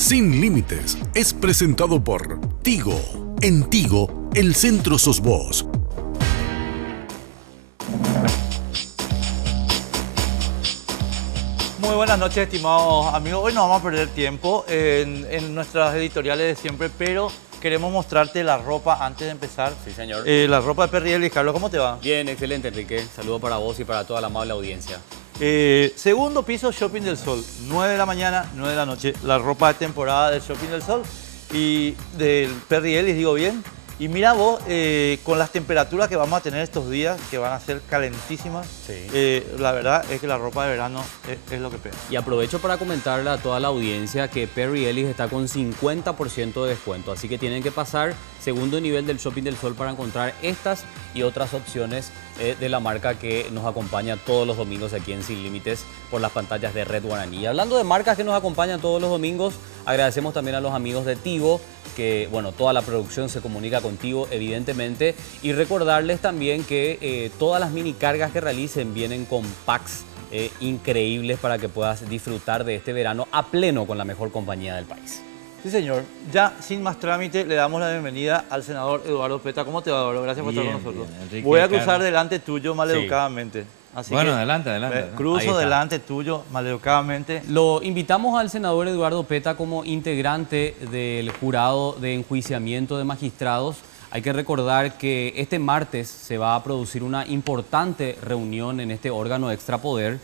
Sin Límites es presentado por Tigo. En Tigo, el centro sos vos. Muy buenas noches, estimados amigos. Hoy no vamos a perder tiempo en nuestras editoriales de siempre, pero queremos mostrarte la ropa antes de empezar. Sí, señor. La ropa de Perry Ellis. Carlos, ¿cómo te va? Bien, excelente, Enrique. Saludo para vos y para toda la amable audiencia. Segundo piso, Shopping del Sol. 9 de la mañana, 9 de la noche. La ropa de temporada del Shopping del Sol y del Perry Ellis, digo bien. Y mira vos, con las temperaturas que vamos a tener estos días, que van a ser calentísimas, Sí. la verdad es que la ropa de verano es lo que pega. Y aprovecho para comentarle a toda la audiencia que Perry Ellis está con 50% de descuento. Así que tienen que pasar segundo nivel del Shopping del Sol para encontrar estas y otras opciones de la marca que nos acompaña todos los domingos aquí en Sin Límites por las pantallas de Red Guaraní. Y hablando de marcas que nos acompañan todos los domingos, agradecemos también a los amigos de Tigo, que bueno, toda la producción se comunica contigo evidentemente, y recordarles también que todas las mini cargas que realicen vienen con packs increíbles para que puedas disfrutar de este verano a pleno con la mejor compañía del país. Sí, señor. Ya sin más trámite, le damos la bienvenida al senador Eduardo Peta. ¿Cómo te va, Eduardo? Gracias por estar con nosotros. Bien, Enrique, voy a cruzar Carlos. delante tuyo maleducadamente. Así Bueno, que, adelante. Ahí cruzo está. delante tuyo maleducadamente. Lo invitamos al senador Eduardo Peta como integrante del jurado de enjuiciamiento de magistrados. Hay que recordar que este martes se va a producir una importante reunión en este órgano extrapoder.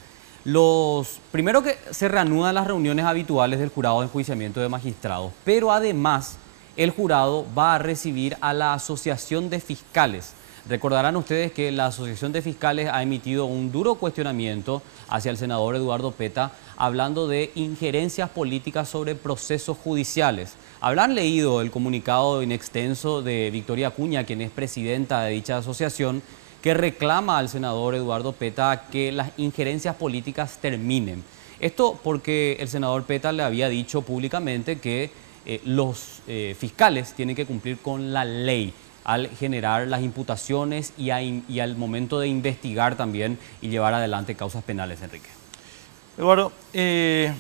Primero que se reanudan las reuniones habituales del jurado de enjuiciamiento de magistrados, pero además el jurado va a recibir a la Asociación de Fiscales. Recordarán ustedes que la Asociación de Fiscales ha emitido un duro cuestionamiento hacia el senador Eduardo Peta, hablando de injerencias políticas sobre procesos judiciales. Habrán leído el comunicado in extenso de Victoria Acuña, quien es presidenta de dicha asociación, que reclama al senador Eduardo Peta que las injerencias políticas terminen. Esto porque el senador Peta le había dicho públicamente que los fiscales tienen que cumplir con la ley al generar las imputaciones y al momento de investigar también y llevar adelante causas penales, Enrique. Eduardo, ¿qué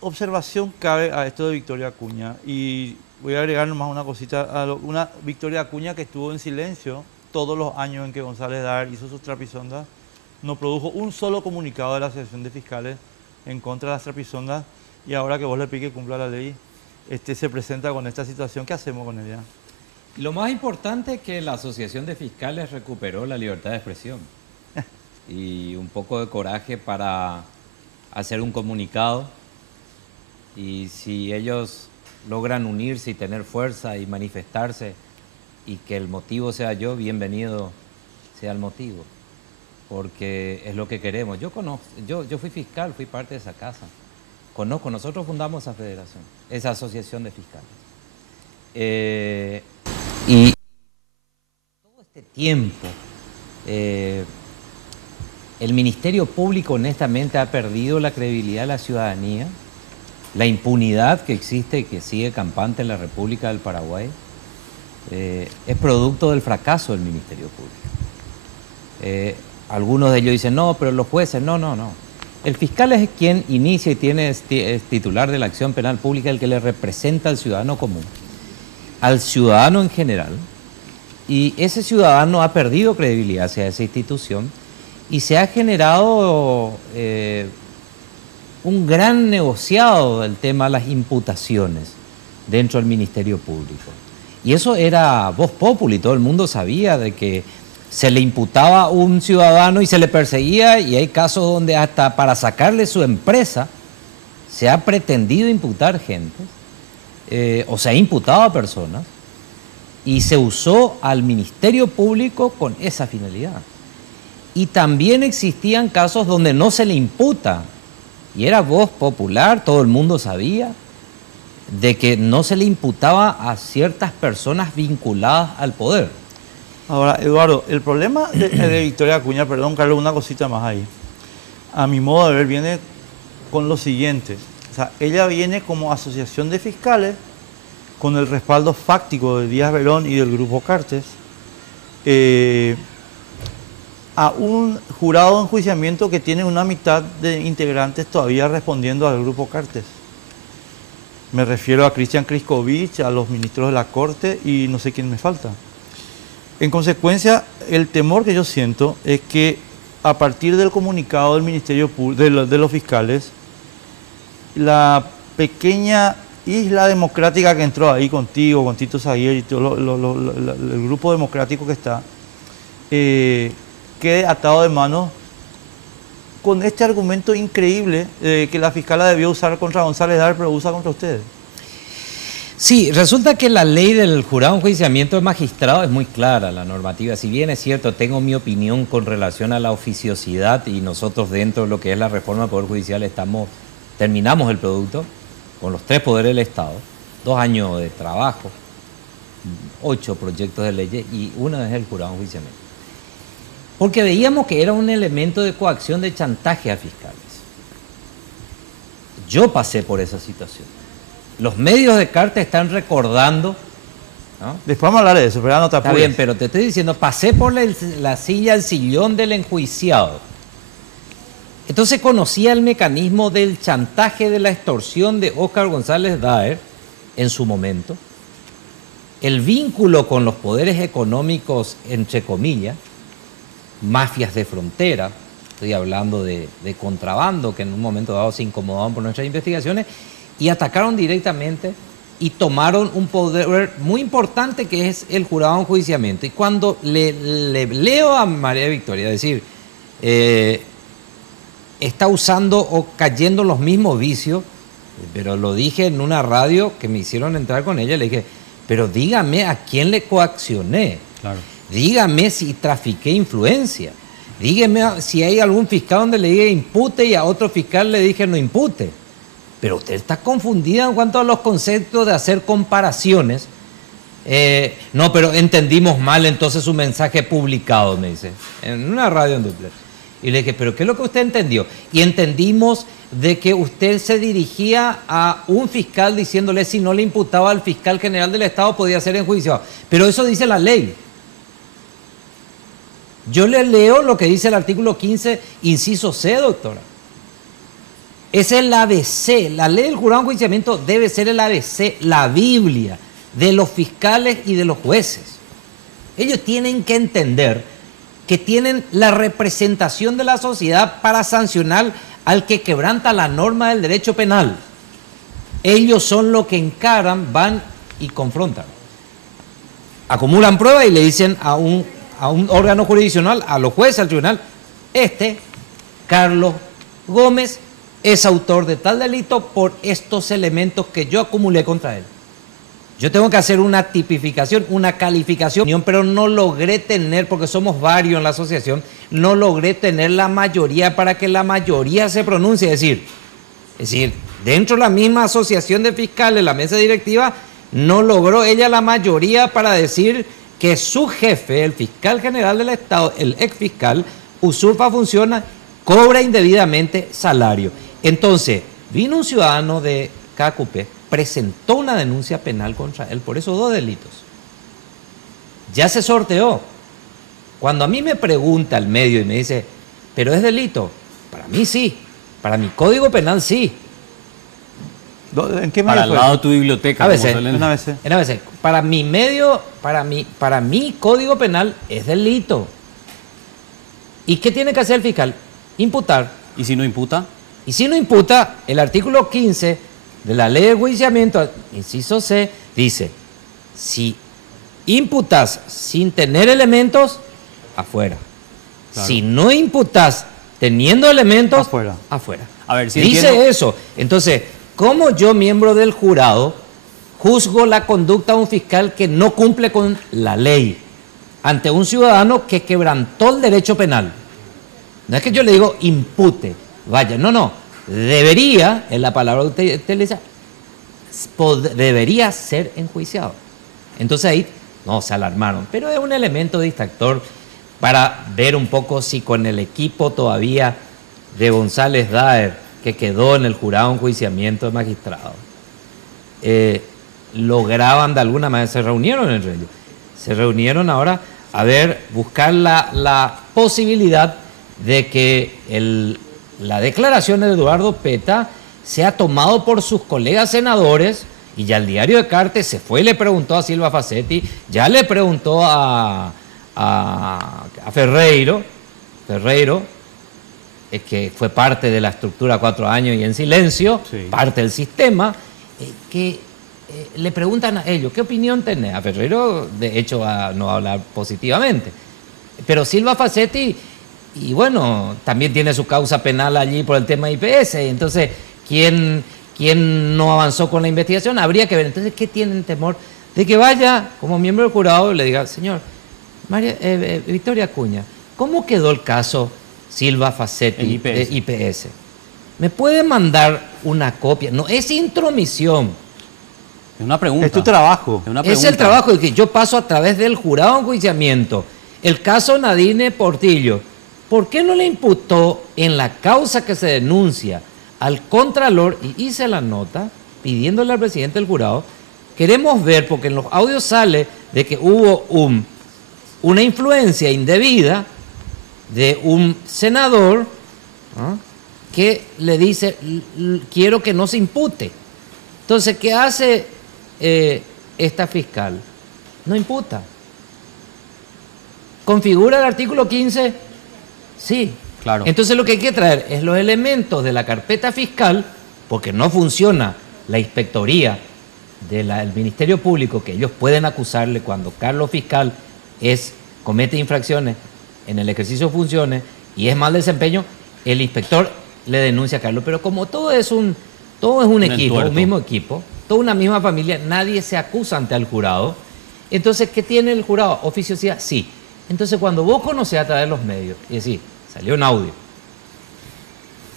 observación cabe a esto de Victoria Acuña? Y voy a agregar nomás una cosita, una Victoria Acuña que estuvo en silencio todos los años en que González Dar hizo sus trapisondas, no produjo un solo comunicado de la Asociación de Fiscales en contra de las trapisondas, y ahora que vos le pides que cumpla la ley, se presenta con esta situación. ¿Qué hacemos con ella? Lo más importante es que la Asociación de Fiscales recuperó la libertad de expresión y un poco de coraje para hacer un comunicado, y si ellos logran unirse y tener fuerza y manifestarse y que el motivo sea yo, bienvenido sea el motivo, porque es lo que queremos. Yo fui fiscal, fui parte de esa casa, conozco, nosotros fundamos esa federación, esa asociación de fiscales. Y todo este tiempo, el Ministerio Público honestamente ha perdido la credibilidad de la ciudadanía. La impunidad que existe y que sigue campante en la República del Paraguay es producto del fracaso del Ministerio Público. Algunos de ellos dicen, no, pero los jueces, no. El fiscal es quien inicia y es titular de la acción penal pública, el que le representa al ciudadano común, al ciudadano en general, y ese ciudadano ha perdido credibilidad hacia esa institución y se ha generado un gran negociado del tema de las imputaciones dentro del Ministerio Público. Y eso era vox populi, todo el mundo sabía de que se le imputaba a un ciudadano y se le perseguía, y hay casos donde hasta para sacarle su empresa se ha pretendido imputar gente, o se ha imputado a personas, y se usó al Ministerio Público con esa finalidad. Y también existían casos donde no se le imputa, y era voz popular, todo el mundo sabía, de que no se le imputaba a ciertas personas vinculadas al poder. Ahora, Eduardo, el problema de Victoria Acuña, perdón, Carlos, una cosita más ahí. A mi modo de ver, viene con lo siguiente. O sea, ella viene como asociación de fiscales con el respaldo fáctico de Díaz Verón y del Grupo Cartes. a un jurado de enjuiciamiento que tiene una mitad de integrantes todavía respondiendo al grupo Cartes. Me refiero a Cristian Kriskovich, a los ministros de la Corte y no sé quién me falta. En consecuencia, el temor que yo siento es que a partir del comunicado del Ministerio Público, de los fiscales, la pequeña isla democrática que entró ahí contigo, con Tito Saguier y todo el grupo democrático que está, quede atado de manos con este argumento increíble que la fiscala debió usar contra González Daer, pero usa contra ustedes. Sí, resulta que la ley del jurado de enjuiciamiento de magistrado es muy clara, la normativa. Si bien es cierto, tengo mi opinión con relación a la oficiosidad y nosotros dentro de lo que es la reforma del Poder Judicial terminamos el producto con los 3 poderes del Estado, 2 años de trabajo, 8 proyectos de leyes y uno es el jurado de enjuiciamiento. Porque veíamos que era un elemento de coacción, de chantaje a fiscales. Yo pasé por esa situación. Los medios de Cartes están recordando, ¿no? Después vamos a hablar de eso, pero no te apures. Está bien, pero te estoy diciendo, pasé por la silla, el sillón del enjuiciado. Entonces conocía el mecanismo del chantaje, de la extorsión de Óscar González Daer en su momento, el vínculo con los poderes económicos, entre comillas, mafias de frontera, estoy hablando de contrabando, que en un momento dado se incomodaban por nuestras investigaciones, y atacaron directamente y tomaron un poder muy importante que es el jurado de enjuiciamiento. Y cuando le leo a María Victoria decir, está usando o cayendo en los mismos vicios, pero lo dije en una radio que me hicieron entrar con ella, le dije, pero dígame a quién le coaccioné. Claro. Dígame si trafiqué influencia. Dígame si hay algún fiscal donde le dije impute y a otro fiscal le dije no impute. Pero usted está confundida en cuanto a los conceptos de hacer comparaciones. No, pero entendimos mal entonces su mensaje publicado, me dice, en una radio en duplex. Y le dije, ¿pero qué es lo que usted entendió? Y entendimos de que usted se dirigía a un fiscal diciéndole si no le imputaba al fiscal general del Estado podía ser enjuiciado. Pero eso dice la ley. Yo le leo lo que dice el artículo 15, inciso C, doctora. Ese es el ABC. La ley del jurado de enjuiciamiento debe ser el ABC, la Biblia de los fiscales y de los jueces. Ellos tienen que entender que tienen la representación de la sociedad para sancionar al que quebranta la norma del derecho penal. Ellos son los que encaran, van y confrontan. Acumulan pruebas y le dicen a un órgano jurisdiccional, a los jueces, al tribunal, Carlos Gómez, es autor de tal delito por estos elementos que yo acumulé contra él. Yo tengo que hacer una tipificación, una calificación, pero no logré tener, porque somos varios en la asociación, no logré tener la mayoría para que la mayoría se pronuncie. Es decir, dentro de la misma asociación de fiscales, la mesa directiva, no logró ella la mayoría para decir que su jefe, el fiscal general del Estado, el ex fiscal, usurpa funciones, cobra indebidamente salario. Entonces, vino un ciudadano de Cacupé, presentó una denuncia penal contra él por esos 2 delitos. Ya se sorteó. Cuando a mí me pregunta el medio y me dice, ¿pero es delito? Para mí sí, para mi código penal sí. ¿En qué medio Para el fue? lado de tu biblioteca. ABC. Una vez. En ABC. Para mi medio, para mi código penal es delito. ¿Y qué tiene que hacer el fiscal? Imputar. ¿Y si no imputa? Y si no imputa, el artículo 15 de la ley de enjuiciamiento, inciso C, dice, si imputas sin tener elementos, afuera. Claro. Si no imputas teniendo elementos, Afuera. afuera. A ver, si dice entiendo- eso. Entonces, ¿cómo yo, miembro del jurado, juzgo la conducta de un fiscal que no cumple con la ley ante un ciudadano que quebrantó el derecho penal? No es que yo le digo impute, vaya, no. Debería, es la palabra que usted utiliza, debería ser enjuiciado. Entonces ahí, no, se alarmaron. Pero es un elemento distractor para ver un poco si con el equipo todavía de González Daer, que quedó en el jurado de enjuiciamiento de magistrados, lograban de alguna manera, se reunieron entre ellos. Se reunieron ahora buscar la posibilidad de que la declaración de Eduardo Peta sea tomado por sus colegas senadores, y ya el diario de Carte se fue y le preguntó a Silva Facetti, ya le preguntó a Ferreiro, que fue parte de la estructura 4 años y en silencio, sí, parte del sistema, que le preguntan a ellos, ¿qué opinión tenés? A Ferreiro, de hecho, no va a hablar positivamente. Pero Silva Facetti, y bueno, también tiene su causa penal allí por el tema IPS. Entonces, ¿quién no avanzó con la investigación? Habría que ver. Entonces, ¿qué tienen temor? De que vaya como miembro del jurado y le diga, señor, Victoria Acuña, ¿cómo quedó el caso Silva Facetti de IPS? ¿Me puede mandar una copia? No, es intromisión. Es una pregunta. Es tu trabajo. Es el trabajo que yo paso a través del jurado de enjuiciamiento. El caso Nadine Portillo, ¿por qué no le imputó en la causa que se denuncia al Contralor? Y hice la nota pidiéndole al presidente del jurado, queremos ver, porque en los audios sale de que hubo una influencia indebida de un senador, ¿no?, que le dice, quiero que no se impute. Entonces, ¿qué hace esta fiscal? No imputa. ¿Configura el artículo 15? Sí. Claro. Entonces lo que hay que traer es los elementos de la carpeta fiscal, porque no funciona la inspectoría del Ministerio Público, que ellos pueden acusarle cuando Carlos Fiscal comete infracciones en el ejercicio de funciones y es mal desempeño, el inspector le denuncia a Carlos. Pero como todo es un equipo, un mismo equipo, toda una misma familia, nadie se acusa ante el jurado. Entonces, ¿qué tiene el jurado? Oficiosidad, sí. Entonces, cuando vos conocés a través de los medios, y decís, salió un audio,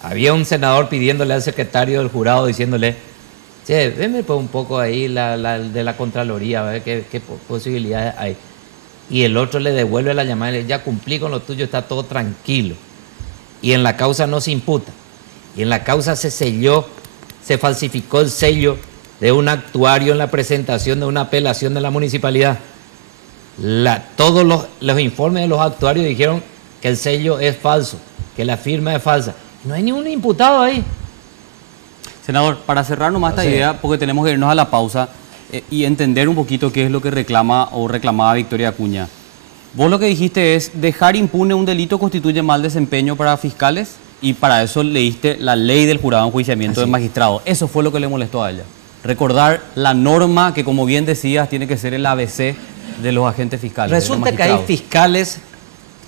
había un senador pidiéndole al secretario del jurado, diciéndole, che, veme pues un poco ahí de la Contraloría, a ver qué posibilidades hay. Y el otro le devuelve la llamada y le dice, ya cumplí con lo tuyo, está todo tranquilo. Y en la causa no se imputa. Y en la causa se falsificó el sello de un actuario en la presentación de una apelación de la municipalidad. Todos los informes de los actuarios dijeron que el sello es falso, que la firma es falsa. No hay ningún imputado ahí. Senador, para cerrar nomás esta idea, porque tenemos que irnos a la pausa y entender un poquito qué es lo que reclama o reclamaba Victoria Acuña. Vos lo que dijiste es, dejar impune un delito constituye mal desempeño para fiscales, y para eso leíste la ley del jurado de enjuiciamiento de magistrados. Eso fue lo que le molestó a ella. Recordar la norma que, como bien decías, tiene que ser el ABC de los agentes fiscales. Resulta que hay fiscales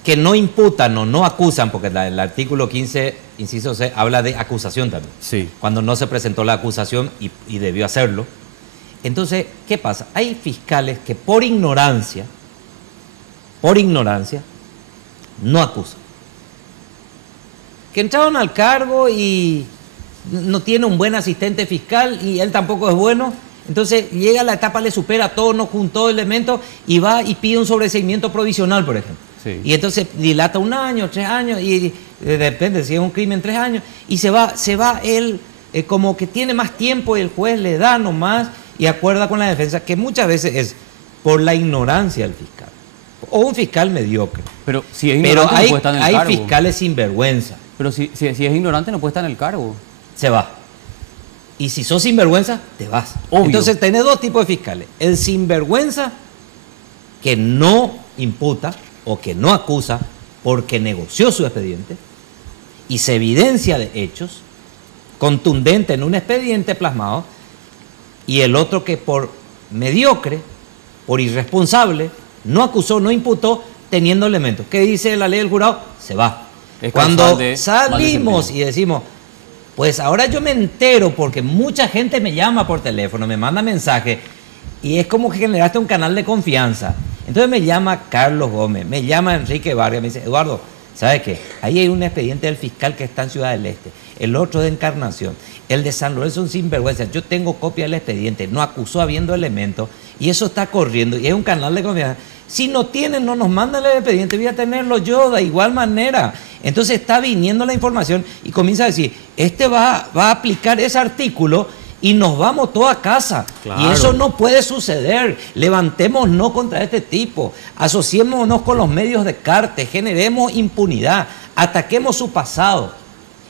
que no imputan o no acusan, porque el artículo 15, inciso C, habla de acusación también. Sí. Cuando no se presentó la acusación y debió hacerlo. Entonces, ¿qué pasa? Hay fiscales que por ignorancia, no acusan. Que entraron al cargo y no tiene un buen asistente fiscal y él tampoco es bueno. Entonces llega la etapa, le supera todo, no juntó elementos y va y pide un sobreseimiento provisional, por ejemplo. Sí. Y entonces dilata 1 año, 3 años, y depende si es un crimen, 3 años, y se va él como que tiene más tiempo y el juez le da nomás y acuerda con la defensa, que muchas veces es por la ignorancia del fiscal. O un fiscal mediocre. Pero si es ignorante, no puede estar en el cargo. Hay fiscales sinvergüenza. Pero si es ignorante, no puede estar en el cargo. Se va. Y si sos sinvergüenza, te vas. Obvio. Entonces tenés 2 tipos de fiscales. El sinvergüenza, que no imputa o que no acusa porque negoció su expediente y se evidencia de hechos contundentes en un expediente plasmado, y el otro que por mediocre, por irresponsable, no acusó, no imputó, teniendo elementos. ¿Qué dice la ley del jurado? Se va. Cuando salimos y decimos, pues ahora yo me entero porque mucha gente me llama por teléfono, me manda mensajes, y es como que generaste un canal de confianza. Entonces me llama Carlos Gómez, me llama Enrique Vargas, me dice, Eduardo, ¿sabes qué? Ahí hay un expediente del fiscal que está en Ciudad del Este, el otro de Encarnación, el de San Lorenzo, un sinvergüenza. Yo tengo copia del expediente, no acusó habiendo elementos, y eso está corriendo, y es un canal de confianza. Si no tienen, no nos mandan el expediente, voy a tenerlo yo de igual manera. Entonces está viniendo la información y comienza a decir, va a aplicar ese artículo y nos vamos todos a casa. Claro. Y eso no puede suceder. Levantémonos contra este tipo, asociémonos con los medios de cártel, generemos impunidad, ataquemos su pasado.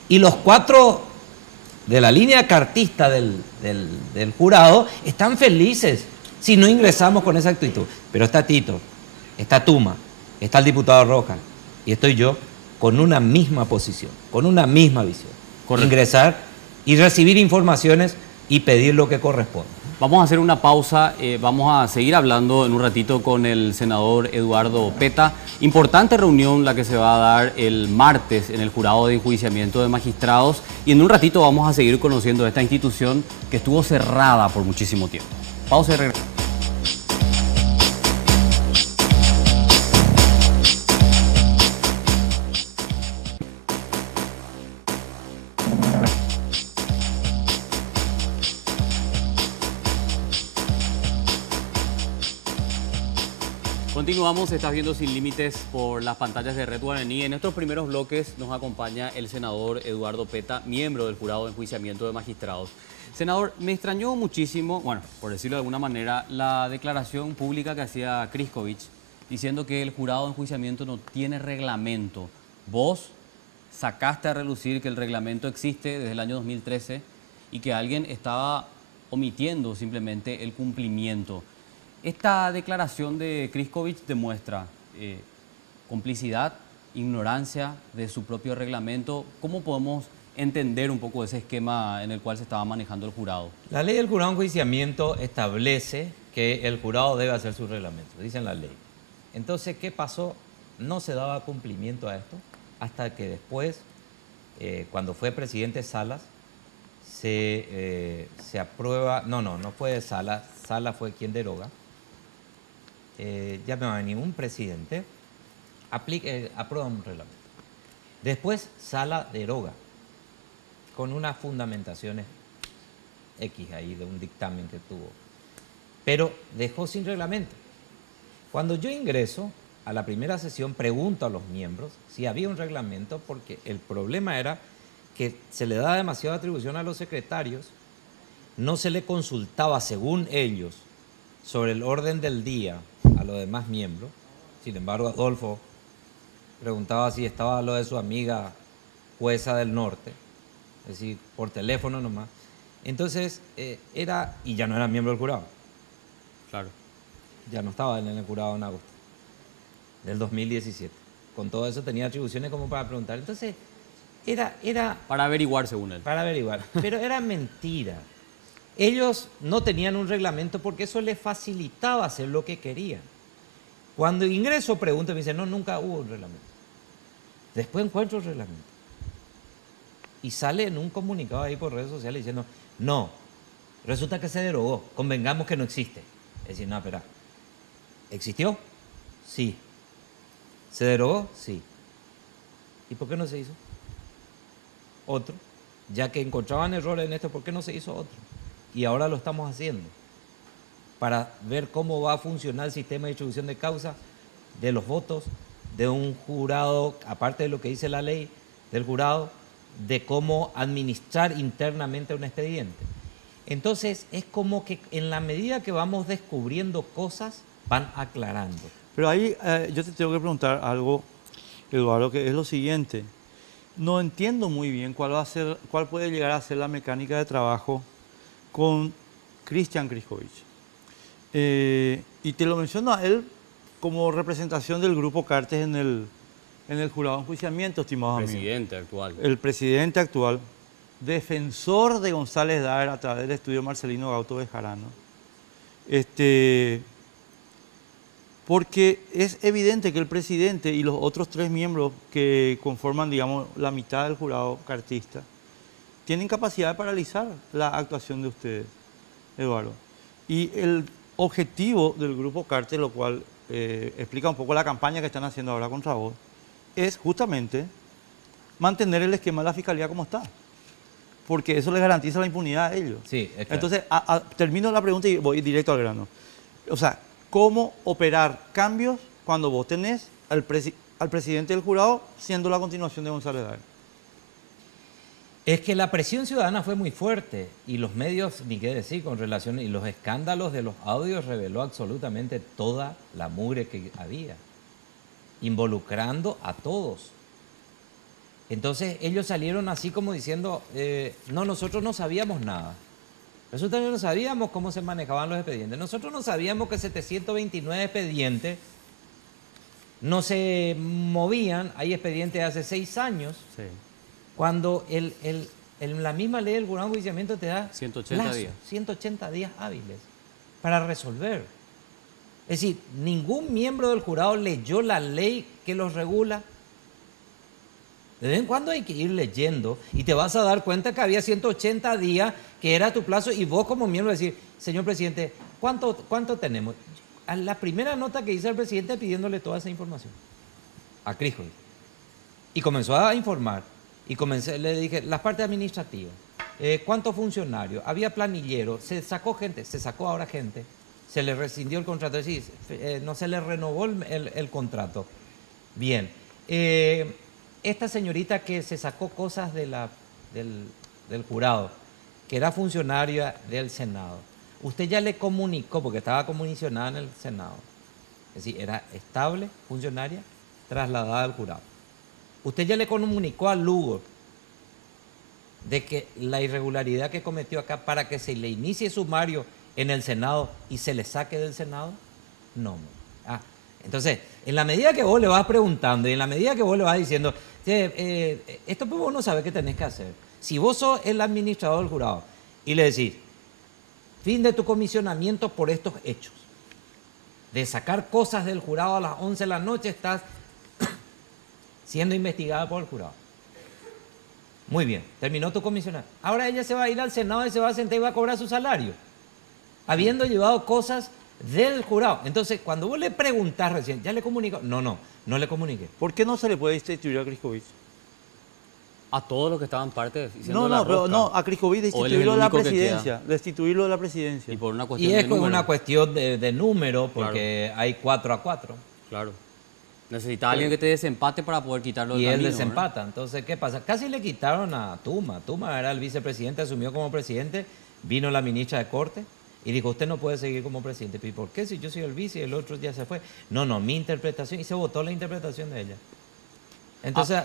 Y los 4 de la línea cartista del jurado están felices si no ingresamos con esa actitud. Pero está Tito, está Tuma, está el diputado Rojas y estoy yo con una misma posición, con una misma visión. Correcto. Ingresar y recibir informaciones y pedir lo que corresponde. Vamos a hacer una pausa, vamos a seguir hablando en un ratito con el senador Eduardo Peta. Importante reunión la que se va a dar el martes en el Jurado de Enjuiciamiento de Magistrados y en un ratito vamos a seguir conociendo esta institución que estuvo cerrada por muchísimo tiempo. Pausa y regresamos. Continuamos, estás viendo Sin Límites por las pantallas de Red Guaraní. En estos primeros bloques nos acompaña el senador Eduardo Peta, miembro del Jurado de Enjuiciamiento de Magistrados. Senador, me extrañó muchísimo, bueno, por decirlo de alguna manera, la declaración pública que hacía Kriskovic diciendo que el Jurado de Enjuiciamiento no tiene reglamento. Vos sacaste a relucir que el reglamento existe desde el año 2013 y que alguien estaba omitiendo simplemente el cumplimiento. Esta declaración de Kriskovic demuestra complicidad, ignorancia de su propio reglamento. ¿Cómo podemos entender un poco ese esquema en el cual se estaba manejando el jurado? La ley del jurado de enjuiciamiento establece que el jurado debe hacer su reglamento, dice en la ley. Entonces, ¿qué pasó? No se daba cumplimiento a esto hasta que después, cuando fue presidente Salas, se aprueba, no fue Salas, Salas fue quien deroga. Ya me va a venir un presidente, aprueba un reglamento. Después Sala deroga con unas fundamentaciones X ahí de un dictamen que tuvo, pero dejó sin reglamento. Cuando yo ingreso a la primera sesión, pregunto a los miembros si había un reglamento, porque el problema era que se le daba demasiada atribución a los secretarios, no se le consultaba según ellos sobre el orden del día a los demás miembros. Sin embargo, Adolfo preguntaba si estaba lo de su amiga jueza del norte, es decir, por teléfono nomás. Entonces, y ya no era miembro del jurado. Claro. Ya no estaba en el jurado en agosto del 2017. Con todo eso tenía atribuciones como para preguntar. Entonces, era Para averiguar, según él. para averiguar, pero era mentira. Ellos no tenían un reglamento porque eso les facilitaba hacer lo que querían. Cuando ingreso, pregunto y me dicen, no, nunca hubo un reglamento. Después encuentro el reglamento. Y sale en un comunicado ahí por redes sociales diciendo, no, resulta que se derogó, convengamos que no existe. Es decir, no, espera, ¿existió? Sí. ¿Se derogó? Sí. ¿Y por qué no se hizo otro? Ya que encontraban errores en esto, ¿por qué no se hizo otro? Y ahora lo estamos haciendo para ver cómo va a funcionar el sistema de distribución de causa, de los votos, de un jurado, aparte de lo que dice la ley del jurado, de cómo administrar internamente un expediente. Entonces, es como que en la medida que vamos descubriendo cosas, van aclarando. Pero ahí yo te tengo que preguntar algo, Eduardo, que es lo siguiente. No entiendo muy bien cuál puede llegar a ser la mecánica de trabajo con Cristian Kriskovic. Y te lo menciono a él como representación del grupo Cartes en el jurado de enjuiciamiento, estimados amigos. Presidente actual. El presidente actual, defensor de González Daer a través del estudio Marcelino Gauto Bejarano. Porque es evidente que el presidente y los otros 3 miembros que conforman, digamos, la mitad del jurado cartista, tienen capacidad de paralizar la actuación de ustedes, Eduardo. Y el objetivo del grupo Cartes, lo cual explica un poco la campaña que están haciendo ahora contra vos, es justamente mantener el esquema de la fiscalía como está. Porque eso les garantiza la impunidad a ellos. Sí, es claro. Entonces, termino la pregunta y voy directo al grano. O sea, ¿cómo operar cambios cuando vos tenés al presidente del jurado siendo la continuación de González Daer? Es que la presión ciudadana fue muy fuerte y los medios, ni qué decir, con relación, y los escándalos de los audios reveló absolutamente toda la mugre que había, involucrando a todos. Entonces ellos salieron así como diciendo, no, nosotros no sabíamos nada. Resulta que no sabíamos cómo se manejaban los expedientes. Nosotros no sabíamos que 729 expedientes no se movían. Hay expedientes de hace 6 años. Sí. Cuando la misma ley del jurado de enjuiciamiento te da 180 plazo, días. 180 días hábiles para resolver. Es decir, ningún miembro del jurado leyó la ley que los regula. De vez en cuando hay que ir leyendo y te vas a dar cuenta que había 180 días que era tu plazo y vos como miembro decir, señor presidente, ¿cuánto tenemos? A la primera nota que hizo el presidente pidiéndole toda esa información a Crijo. Y comenzó a informar y le dije, las partes administrativas, ¿cuántos funcionarios? Había planilleros, se sacó ahora gente, se le rescindió el contrato, es decir, no se le renovó el contrato. Bien. Esta señorita que se sacó cosas del jurado, que era funcionaria del Senado, usted ya le comunicó, porque estaba comisionada en el Senado, es decir, era estable, funcionaria, trasladada al jurado. Usted ya le comunicó a Lugo de que la irregularidad que cometió acá para que se le inicie sumario en el Senado y se le saque del Senado, no. Entonces, en la medida que vos le vas preguntando y en la medida que vos le vas diciendo, esto pues vos no sabés qué tenés que hacer. Si vos sos el administrador del jurado y le decís, fin de tu comisionamiento por estos hechos, de sacar cosas del jurado a las 11 de la noche, estás siendo investigada por el jurado. Muy bien, terminó tu comisionamiento. Ahora ella se va a ir al Senado y se va a sentar y va a cobrar su salario, habiendo llevado cosas del jurado. Entonces, cuando vos le preguntás recién, ¿ya le comunicó? No le comuniqué. ¿Por qué no se le puede destituir a Kristovic? A todos los que estaban parte No, a Kristovic destituirlo de la presidencia. Destituirlo de la presidencia. Y por una cuestión Y es de número. una cuestión de número, porque hay 4-4. Claro. Necesita alguien que te desempate para poder quitarlo del Y él camino, desempata. ¿verdad? Entonces, ¿qué pasa? Casi le quitaron a Tuma. Tuma era el vicepresidente, asumió como presidente, vino la ministra de Corte y dijo, usted no puede seguir como presidente. ¿Y por qué? Si yo soy el vice y el otro ya se fue. No, mi interpretación. Y se votó la interpretación de ella. Entonces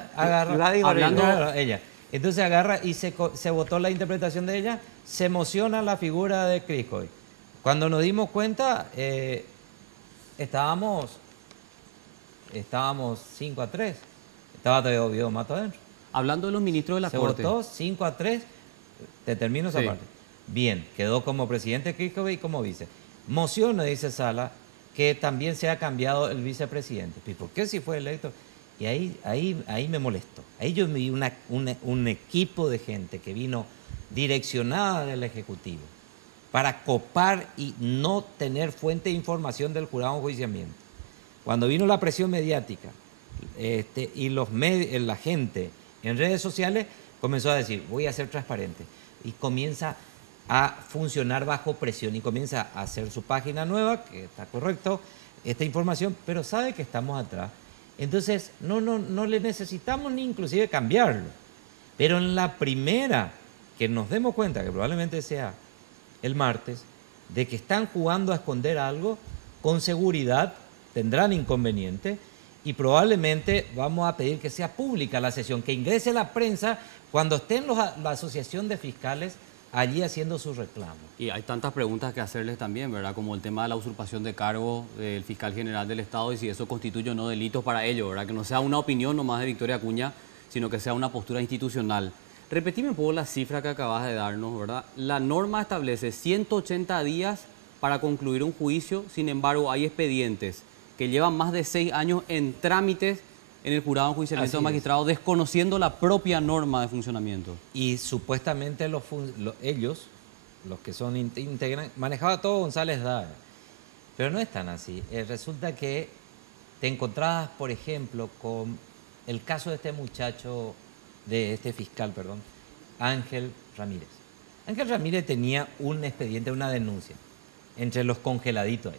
Entonces agarra y se votó la interpretación de ella, se emociona la figura de Kristovic. Cuando nos dimos cuenta, estábamos 5-3. Estaba todavía Oviedo Mato adentro. Hablando de los ministros de la Corte. Se votó 5-3. Te termino esa parte. Bien, quedó como presidente Kristovic y como vice. Mociono, dice Sala, que también se ha cambiado el vicepresidente. ¿Y por qué si fue electo? Y ahí me molestó. Ahí yo vi un equipo de gente que vino direccionada del Ejecutivo para copar y no tener fuente de información del jurado de enjuiciamiento. Cuando vino la presión mediática y la gente en redes sociales comenzó a decir, voy a ser transparente. Y comienza a funcionar bajo presión y comienza a hacer su página nueva, que está correcto, esta información, pero sabe que estamos atrás. Entonces, no le necesitamos ni inclusive cambiarlo. Pero en la primera que nos demos cuenta, que probablemente sea el martes, de que están jugando a esconder algo, con seguridad tendrán inconveniente y probablemente vamos a pedir que sea pública la sesión, que ingrese la prensa cuando estén la asociación de fiscales allí haciendo su reclamo. Y hay tantas preguntas que hacerles también, ¿verdad? Como el tema de la usurpación de cargo del fiscal general del Estado y si eso constituye o no delitos para ellos, ¿verdad? Que no sea una opinión nomás de Victoria Acuña, sino que sea una postura institucional. Repetime un poco la cifra que acabas de darnos, ¿verdad? La norma establece 180 días para concluir un juicio, sin embargo hay expedientes que llevan más de 6 años en trámites en el jurado de enjuiciamiento de magistrados, desconociendo la propia norma de funcionamiento. Y supuestamente ellos, los que son integrantes, manejaba todo González Daer, pero no es tan así. Resulta que te encontrabas, por ejemplo, con el caso de este fiscal, Ángel Ramírez. Ángel Ramírez tenía un expediente, una denuncia, entre los congeladitos ahí,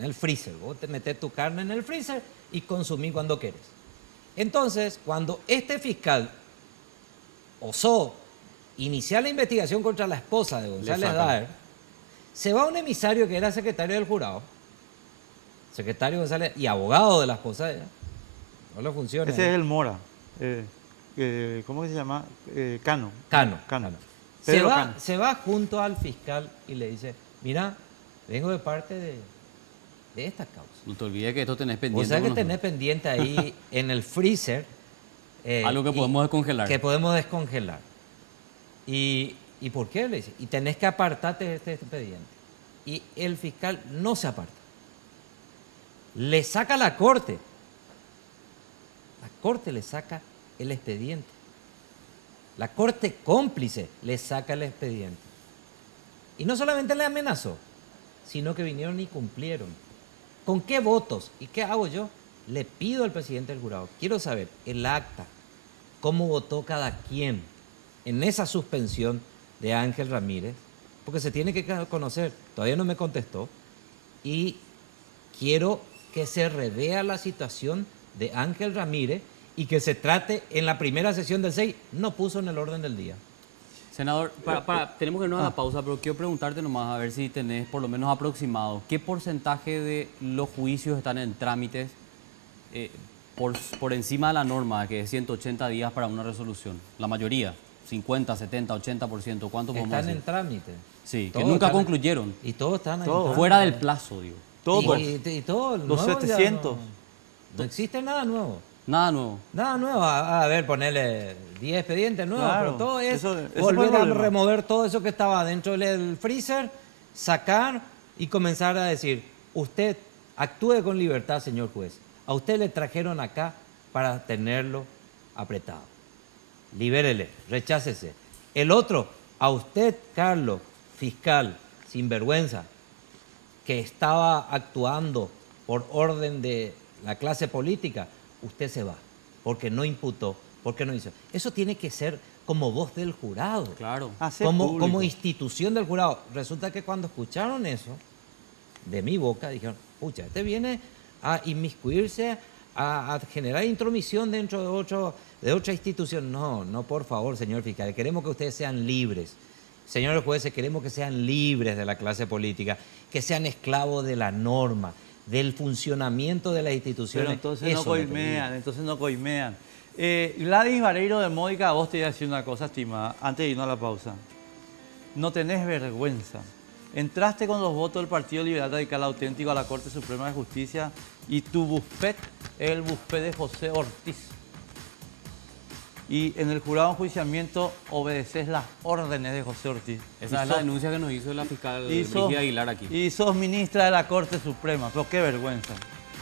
en el freezer. Vos te metés tu carne en el freezer y consumís cuando querés. Entonces, cuando este fiscal osó iniciar la investigación contra la esposa de González sacan. Daer, se va un emisario que era secretario del jurado, secretario González y abogado de la esposa de ella. No le funciona. Ese es el Mora. ¿Cómo que se llama? Cano. Cano. Pedro Cano. Se va junto al fiscal y le dice, mira, vengo de parte de esta causa. No te olvides que esto tenés O pendiente. sea que con tenés nosotros. pendiente ahí en el freezer. Algo que podemos descongelar. Que podemos descongelar. ¿Y por qué? Le dice, y tenés que apartarte de este expediente. Y el fiscal no se aparta. Le saca la corte. La corte le saca el expediente. La corte cómplice le saca el expediente. Y no solamente le amenazó, sino que vinieron y cumplieron. ¿Con qué votos? ¿Y qué hago yo? Le pido al presidente del jurado, quiero saber el acta, cómo votó cada quien en esa suspensión de Ángel Ramírez, porque se tiene que conocer, todavía no me contestó, y quiero que se revea la situación de Ángel Ramírez y que se trate en la primera sesión del 6, no puso en el orden del día. Senador, tenemos que irnos a la pausa, pero quiero preguntarte nomás a ver si tenés por lo menos aproximado. ¿Qué porcentaje de los juicios están en trámites por encima de la norma, que es 180 días para una resolución? La mayoría, 50, 70, 80%. ¿Cuánto podemos Están decir? en trámite. Sí, que Todos nunca están- concluyeron. Y todos están ahí. Todos. Fuera del plazo, digo. Todo. Y todo, el Los nuevo ya 700. no existe nada nuevo. Nada nuevo. Nada nuevo, a ver, ponerle 10 expedientes nuevos, Claro, pero todo es eso fue el volver a problema. remover todo eso que estaba dentro del freezer, sacar y comenzar a decir, usted actúe con libertad, señor juez. A usted le trajeron acá para tenerlo apretado. Libérele, rechácese. El otro, a usted, Carlos, fiscal, sinvergüenza, que estaba actuando por orden de la clase política, usted se va, porque no imputó, porque no hizo. Eso tiene que ser como voz del jurado, Claro. Hacer como público. institución del jurado. Resulta que cuando escucharon eso, de mi boca, dijeron, pucha, este viene a inmiscuirse, a generar intromisión dentro de otra institución. No, no, por favor, señor fiscal, queremos que ustedes sean libres. Señores jueces, queremos que sean libres de la clase política, que sean esclavos de la norma, del funcionamiento de las instituciones. Pero entonces Eso no es lo que coimean, digo. entonces no coimean. Gladys Vareiro de Módica, a vos te voy a decir una cosa, estimada, antes de irnos a la pausa. No tenés vergüenza. Entraste con los votos del Partido Liberal Radical Auténtico a la Corte Suprema de Justicia y tu bufet es el bufet de José Ortiz. Y en el jurado de enjuiciamiento obedeces las órdenes de José Ortiz. Esa Y es la sos- denuncia que nos hizo la fiscal y sos- Brígida Aguilar aquí. Y sos ministra de la Corte Suprema, pero qué vergüenza.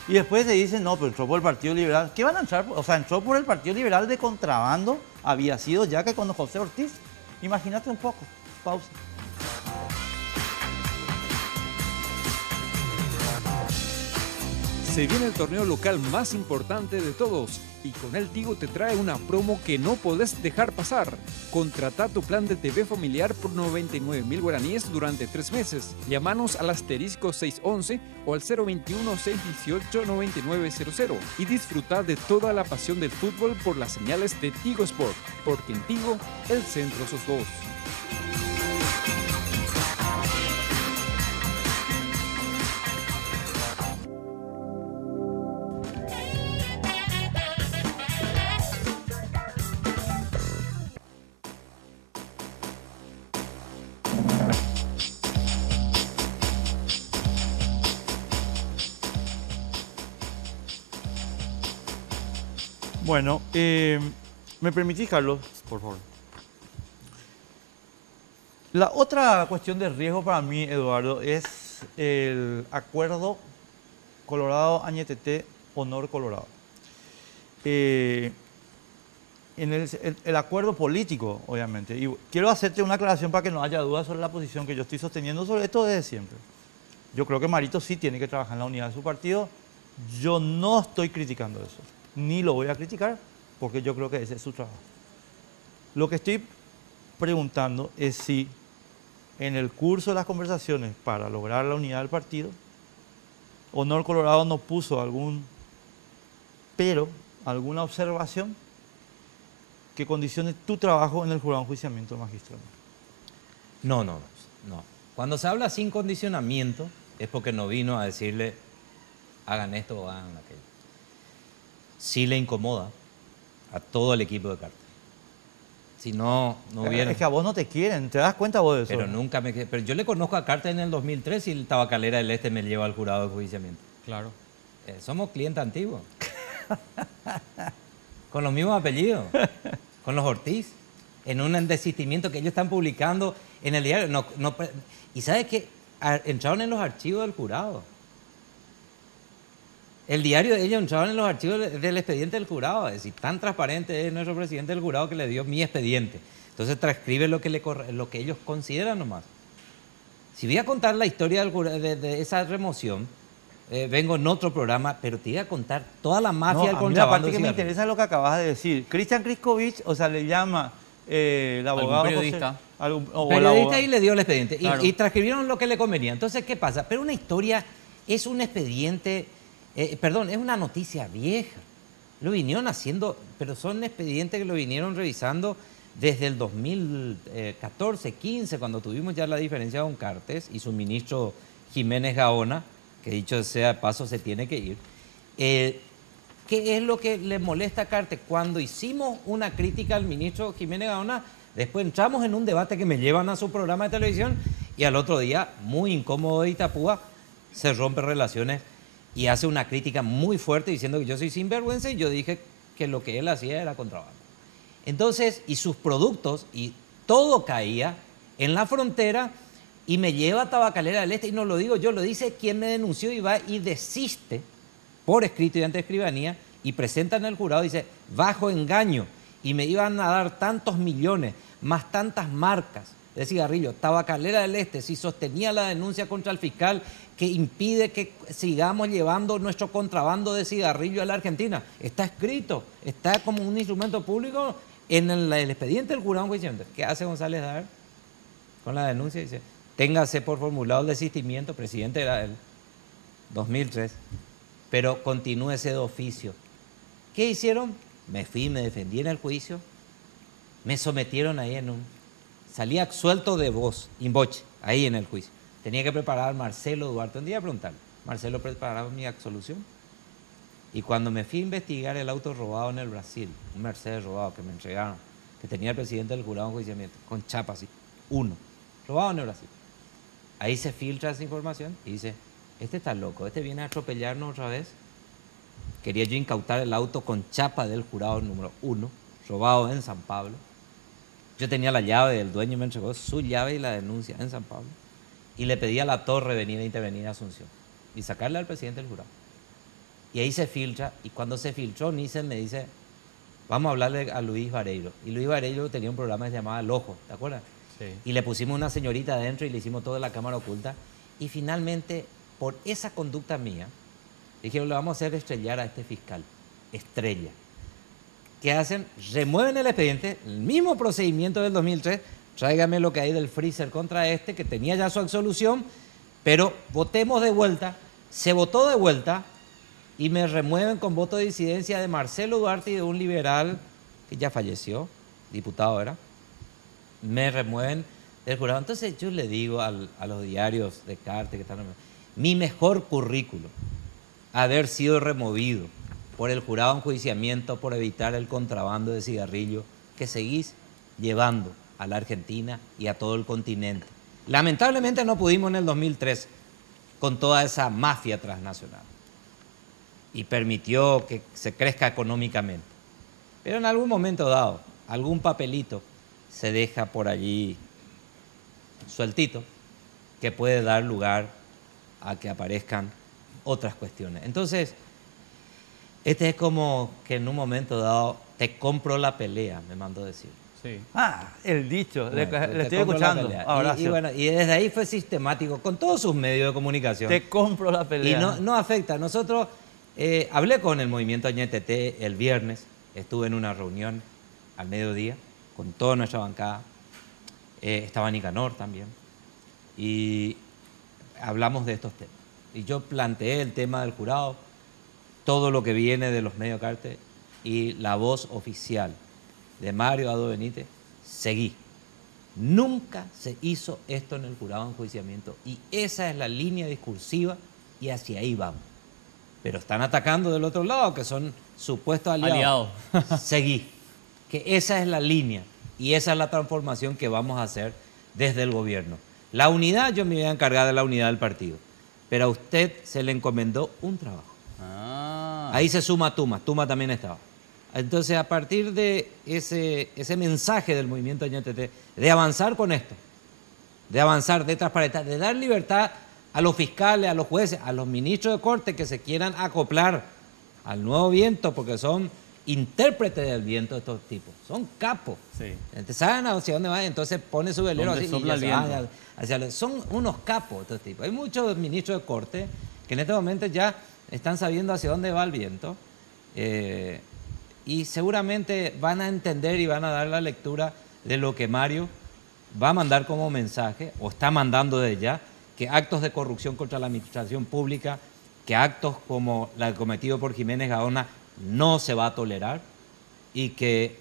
Y después te dicen, no, pero entró por el Partido Liberal. ¿Qué van a entrar? O sea, entró por el Partido Liberal de contrabando, había sido ya que con José Ortiz. Imagínate un poco. Pausa. Se viene el torneo local más importante de todos y con él Tigo te trae una promo que no podés dejar pasar. Contrata tu plan de TV familiar por 99.000 guaraníes durante 3 meses. Llámanos al asterisco 611 o al 021-618-9900 y disfruta de toda la pasión del fútbol por las señales de Tigo Sport, porque en Tigo el centro sos vos. Bueno, ¿me permitís, Carlos? Por favor. La otra cuestión de riesgo para mí, Eduardo, es el acuerdo Colorado-Añetete Honor Colorado. En el acuerdo político, obviamente. Y quiero hacerte una aclaración para que no haya dudas sobre la posición que yo estoy sosteniendo sobre esto desde siempre. Yo creo que Marito sí tiene que trabajar en la unidad de su partido. Yo no estoy criticando eso, ni lo voy a criticar, porque yo creo que ese es su trabajo. Lo que estoy preguntando es si en el curso de las conversaciones para lograr la unidad del partido, Honor Colorado no puso algún pero, alguna observación que condicione tu trabajo en el jurado de enjuiciamiento del magistrado. No. Cuando se habla sin condicionamiento es porque no vino a decirle hagan esto o hagan aquello. Sí le incomoda a todo el equipo de cartas. Si no hubiera... Es que a vos no te quieren, ¿te das cuenta vos de eso? Pero yo le conozco a Carter en el 2003 y el Tabacalera del Este me lleva al jurado de enjuiciamiento. Claro. Somos clientes antiguos. Con los mismos apellidos. Con los Ortiz. En un desistimiento que ellos están publicando en el diario. Y ¿sabes qué? Entraron en los archivos del jurado. El diario de ellos entraban en los archivos del expediente del jurado. Es decir, tan transparente es nuestro presidente del jurado que le dio mi expediente. Entonces transcribe lo que ellos consideran nomás. Si voy a contar la historia de esa remoción, vengo en otro programa, pero te voy a contar toda la mafia del contrabando. La parte que me interesa es lo que acabas de decir. Cristian Kriskovich, o sea, le llama el abogado... periodista. Periodista y le dio el expediente. Claro. Y transcribieron lo que le convenía. Entonces, ¿qué pasa? Pero una historia es un expediente... es una noticia vieja. Lo vinieron haciendo, pero son expedientes que lo vinieron revisando desde el 2014, 15, cuando tuvimos ya la diferencia con Cartes y su ministro Jiménez Gaona, que dicho sea de paso se tiene que ir. ¿Qué es lo que le molesta a Cartes? Cuando hicimos una crítica al ministro Jiménez Gaona, después entramos en un debate que me llevan a su programa de televisión y al otro día, muy incómodo de Itapúa, se rompe relaciones y hace una crítica muy fuerte diciendo que yo soy sinvergüenza y yo dije que lo que él hacía era contrabando. Entonces, y sus productos, y todo caía en la frontera y me lleva a Tabacalera del Este, y no lo digo yo, lo dice quien me denunció y va y desiste por escrito y ante escribanía y presenta en el jurado, dice, bajo engaño, y me iban a dar tantos millones, más tantas marcas de cigarrillo. Tabacalera del Este, si sostenía la denuncia contra el fiscal que impide que sigamos llevando nuestro contrabando de cigarrillo a la Argentina. Está escrito, está como un instrumento público en el expediente del jurado de enjuiciamiento. ¿Qué hace González Daer con la denuncia? Dice, téngase por formulado el desistimiento, presidente era él, 2003, pero continúese de oficio. ¿Qué hicieron? Me fui, me defendí en el juicio, me sometieron ahí salí absuelto de voz, in voce, ahí en el juicio. Tenía que preparar Marcelo Duarte. Un día preguntarle, Marcelo preparaba mi absolución. Y cuando me fui a investigar el auto robado en el Brasil, un Mercedes robado que me entregaron, que tenía el presidente del jurado de enjuiciamiento, con chapa así, robado en el Brasil. Ahí se filtra esa información y dice, este está loco, este viene a atropellarnos otra vez. Quería yo incautar el auto con chapa del jurado número 1, robado en San Pablo. Yo tenía la llave del dueño, me entregó su llave y la denuncia en San Pablo. Y le pedí a la torre venir a intervenir a Asunción y sacarle al presidente del jurado. Y ahí se filtra, y cuando se filtró, Nissen me dice, vamos a hablarle a Luis Vareiro. Y Luis Vareiro tenía un programa que se llamaba El Ojo, ¿te acuerdas? Sí. Y le pusimos una señorita adentro y le hicimos toda la cámara oculta. Y finalmente, por esa conducta mía, dijeron, le vamos a hacer estrellar a este fiscal. Estrella. ¿Qué hacen? Remueven el expediente, el mismo procedimiento del 2003, tráigame lo que hay del freezer contra este, que tenía ya su absolución, pero votemos de vuelta. Se votó de vuelta y me remueven con voto de disidencia de Marcelo Duarte y de un liberal que ya falleció, diputado era. Me remueven del jurado. Entonces yo le digo a los diarios de Cartes que están... Mi mejor currículo, haber sido removido por el jurado de enjuiciamiento por evitar el contrabando de cigarrillo que seguís llevando a la Argentina y a todo el continente. Lamentablemente no pudimos en el 2003 con toda esa mafia transnacional y permitió que se crezca económicamente. Pero en algún momento dado, algún papelito se deja por allí sueltito que puede dar lugar a que aparezcan otras cuestiones. Entonces, este es como que en un momento dado te compro la pelea, me mandó decir. Sí. Ah, el dicho, Bueno, le estoy escuchando. Y desde ahí fue sistemático con todos sus medios de comunicación. Te compro la pelea. Y no afecta. Nosotros, hablé con el movimiento Añetete el viernes, estuve en una reunión al mediodía con toda nuestra bancada, estaba Nicanor también, y hablamos de estos temas. Y yo planteé el tema del jurado, todo lo que viene de los medios Cartes y la voz oficial de Mario Abdo Benítez, seguí. Nunca se hizo esto en el jurado de enjuiciamiento y esa es la línea discursiva y hacia ahí vamos. Pero están atacando del otro lado, que son supuestos aliados. Seguí. Que esa es la línea y esa es la transformación que vamos a hacer desde el gobierno. La unidad, yo me voy a encargar de la unidad del partido, pero a usted se le encomendó un trabajo. Ahí se suma Tuma también estaba. Entonces, a partir de ese mensaje del movimiento ñetetê, de avanzar con esto, de avanzar, de transparentar, de dar libertad a los fiscales, a los jueces, a los ministros de corte que se quieran acoplar al nuevo viento, porque son intérpretes del viento de estos tipos, son capos. Sí. Entonces, saben hacia dónde van, entonces pone su velero así sopla el viento. son unos capos estos tipos. Hay muchos ministros de corte que en este momento ya están sabiendo hacia dónde va el viento y seguramente van a entender y van a dar la lectura de lo que Mario va a mandar como mensaje o está mandando desde ya, que actos de corrupción contra la administración pública, que actos como el cometido por Jiménez Gaona no se va a tolerar y que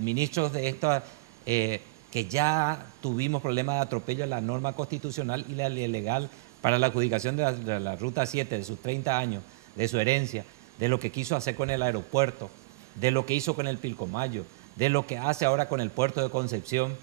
ministros de estos que ya tuvimos problemas de atropello a la norma constitucional y la ley legal para la adjudicación de la Ruta 7, de sus 30 años, de su herencia, de lo que quiso hacer con el aeropuerto, de lo que hizo con el Pilcomayo, de lo que hace ahora con el puerto de Concepción,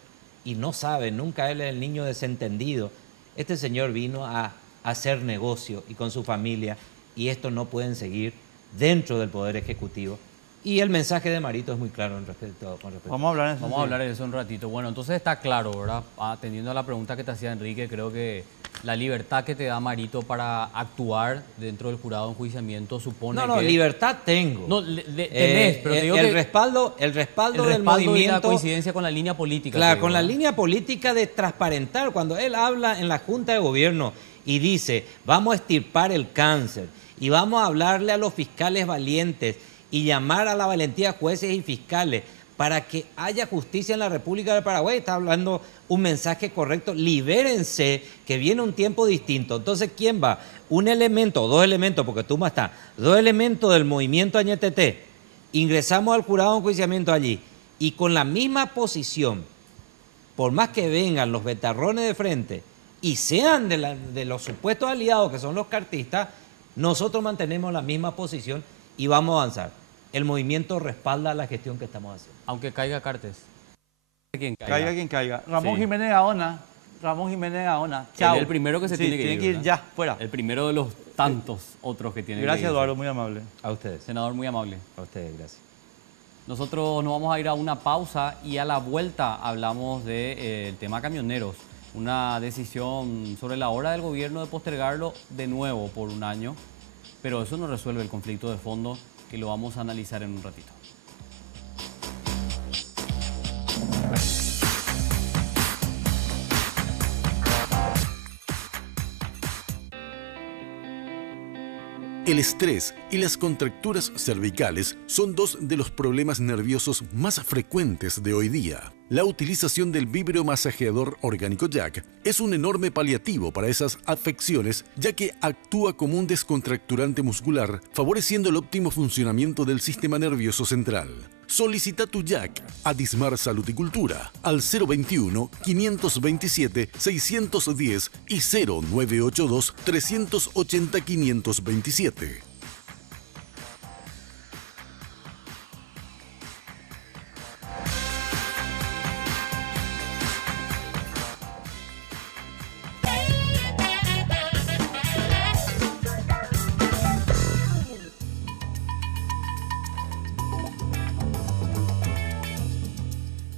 y no sabe, nunca él es el niño desentendido. Este señor vino a hacer negocio y con su familia, y esto no pueden seguir dentro del Poder Ejecutivo. Y el mensaje de Marito es muy claro con respecto Vamos a hablar Vamos a hablar de eso un ratito. Bueno, entonces está claro, ¿verdad? Atendiendo a la pregunta que te hacía Enrique, creo que la libertad que te da Marito para actuar dentro del jurado de enjuiciamiento supone que... libertad tengo. No, tenés, pero te digo el que... respaldo del movimiento... y la coincidencia con la línea política. Claro, con la línea política de transparentar. Cuando él habla en la Junta de Gobierno y dice, vamos a extirpar el cáncer y vamos a hablarle a los fiscales valientes y llamar a la valentía de jueces y fiscales para que haya justicia en la República del Paraguay, está hablando un mensaje correcto, libérense, que viene un tiempo distinto. Entonces, ¿quién va? Un elemento, dos elementos, porque Tuma está, dos elementos del movimiento ñetetê, ingresamos al jurado de enjuiciamiento allí, y con la misma posición, por más que vengan los betarrones de frente, y sean de los supuestos aliados que son los cartistas, nosotros mantenemos la misma posición y vamos a avanzar. El movimiento respalda la gestión que estamos haciendo. Aunque caiga Cartes. Caiga quien caiga. Ramón Sí. Jiménez Gaona. Chao. Él es el primero que se tiene que ir. Tiene que ir ¿verdad? ya, fuera. El primero de los tantos otros que tiene que ir. Gracias, Eduardo, muy amable. A ustedes. Senador, muy amable. A ustedes, gracias. Nosotros nos vamos a ir a una pausa y a la vuelta hablamos del tema camioneros. Una decisión sobre la hora del gobierno de postergarlo de nuevo por un año, pero eso no resuelve el conflicto de fondo que lo vamos a analizar en un ratito. El estrés y las contracturas cervicales son dos de los problemas nerviosos más frecuentes de hoy día. La utilización del vibromasajeador orgánico Jack es un enorme paliativo para esas afecciones, ya que actúa como un descontracturante muscular, favoreciendo el óptimo funcionamiento del sistema nervioso central. Solicita tu Jack a Dismar Salud y Cultura al 021-527-610 y 0982-380-527.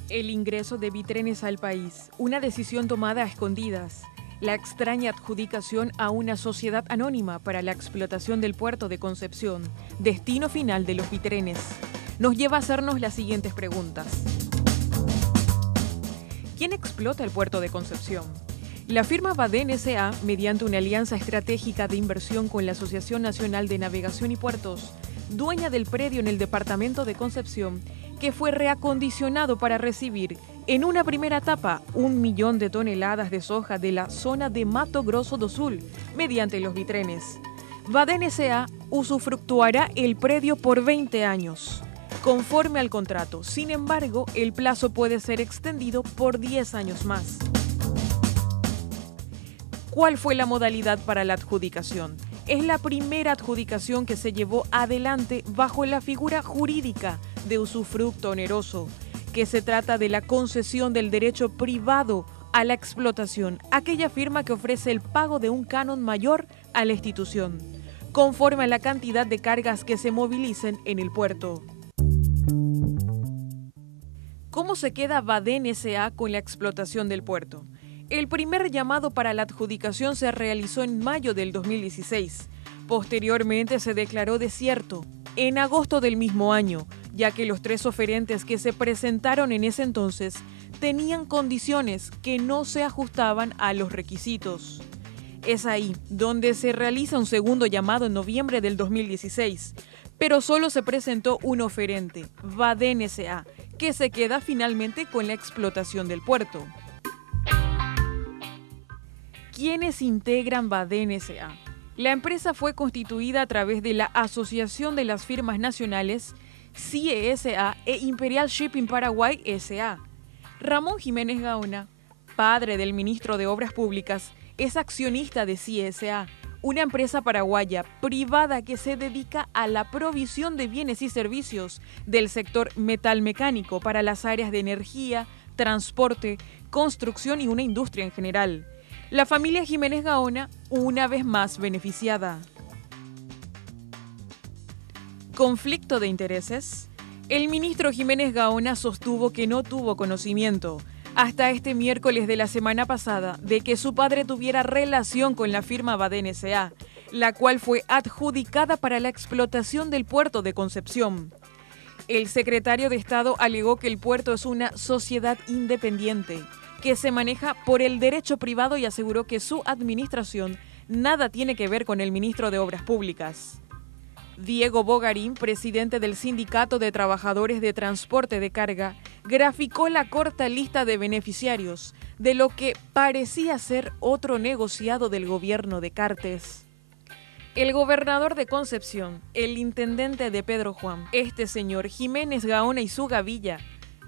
El ingreso de Bitrenes al país, una decisión tomada a escondidas. La extraña adjudicación a una sociedad anónima para la explotación del puerto de Concepción, destino final de los Bitrenes, nos lleva a hacernos las siguientes preguntas. ¿Quién explota el puerto de Concepción? La firma Baden S.A., mediante una alianza estratégica de inversión con la Asociación Nacional de Navegación y Puertos, dueña del predio en el departamento de Concepción, que fue reacondicionado para recibir, en una primera etapa, 1 millón de toneladas de soja de la zona de Mato Grosso do Sul, mediante los Bitrenes. Baden S.A. usufructuará el predio por 20 años. conforme al contrato. Sin embargo, el plazo puede ser extendido por 10 años más. ¿Cuál fue la modalidad para la adjudicación? Es la primera adjudicación que se llevó adelante bajo la figura jurídica de usufructo oneroso, que se trata de la concesión del derecho privado a la explotación, aquella firma que ofrece el pago de un canon mayor a la institución, conforme a la cantidad de cargas que se movilicen en el puerto. ¿Cómo se queda Baden S.A. con la explotación del puerto? El primer llamado para la adjudicación se realizó en mayo del 2016. Posteriormente se declaró desierto en agosto del mismo año, ya que los 3 oferentes que se presentaron en ese entonces tenían condiciones que no se ajustaban a los requisitos. Es ahí donde se realiza un segundo llamado en noviembre del 2016, pero solo se presentó un oferente, Baden S.A., que se queda finalmente con la explotación del puerto. ¿Quiénes integran Baden S.A.? La empresa fue constituida a través de la Asociación de las Firmas Nacionales CIE S.A. e Imperial Shipping Paraguay S.A. Ramón Jiménez Gaona, padre del ministro de Obras Públicas, es accionista de CIE S.A., una empresa paraguaya privada que se dedica a la provisión de bienes y servicios del sector metalmecánico para las áreas de energía, transporte, construcción y una industria en general. La familia Jiménez Gaona, una vez más beneficiada. ¿Conflicto de intereses? El ministro Jiménez Gaona sostuvo que no tuvo conocimiento hasta este miércoles de la semana pasada de que su padre tuviera relación con la firma Baden S.A., la cual fue adjudicada para la explotación del puerto de Concepción. El secretario de Estado alegó que el puerto es una sociedad independiente que se maneja por el derecho privado y aseguró que su administración nada tiene que ver con el ministro de Obras Públicas. Diego Bogarín, presidente del Sindicato de Trabajadores de Transporte de Carga, graficó la corta lista de beneficiarios de lo que parecía ser otro negociado del gobierno de Cartes. El gobernador de Concepción, el intendente de Pedro Juan, este señor Jiménez Gaona y su gavilla.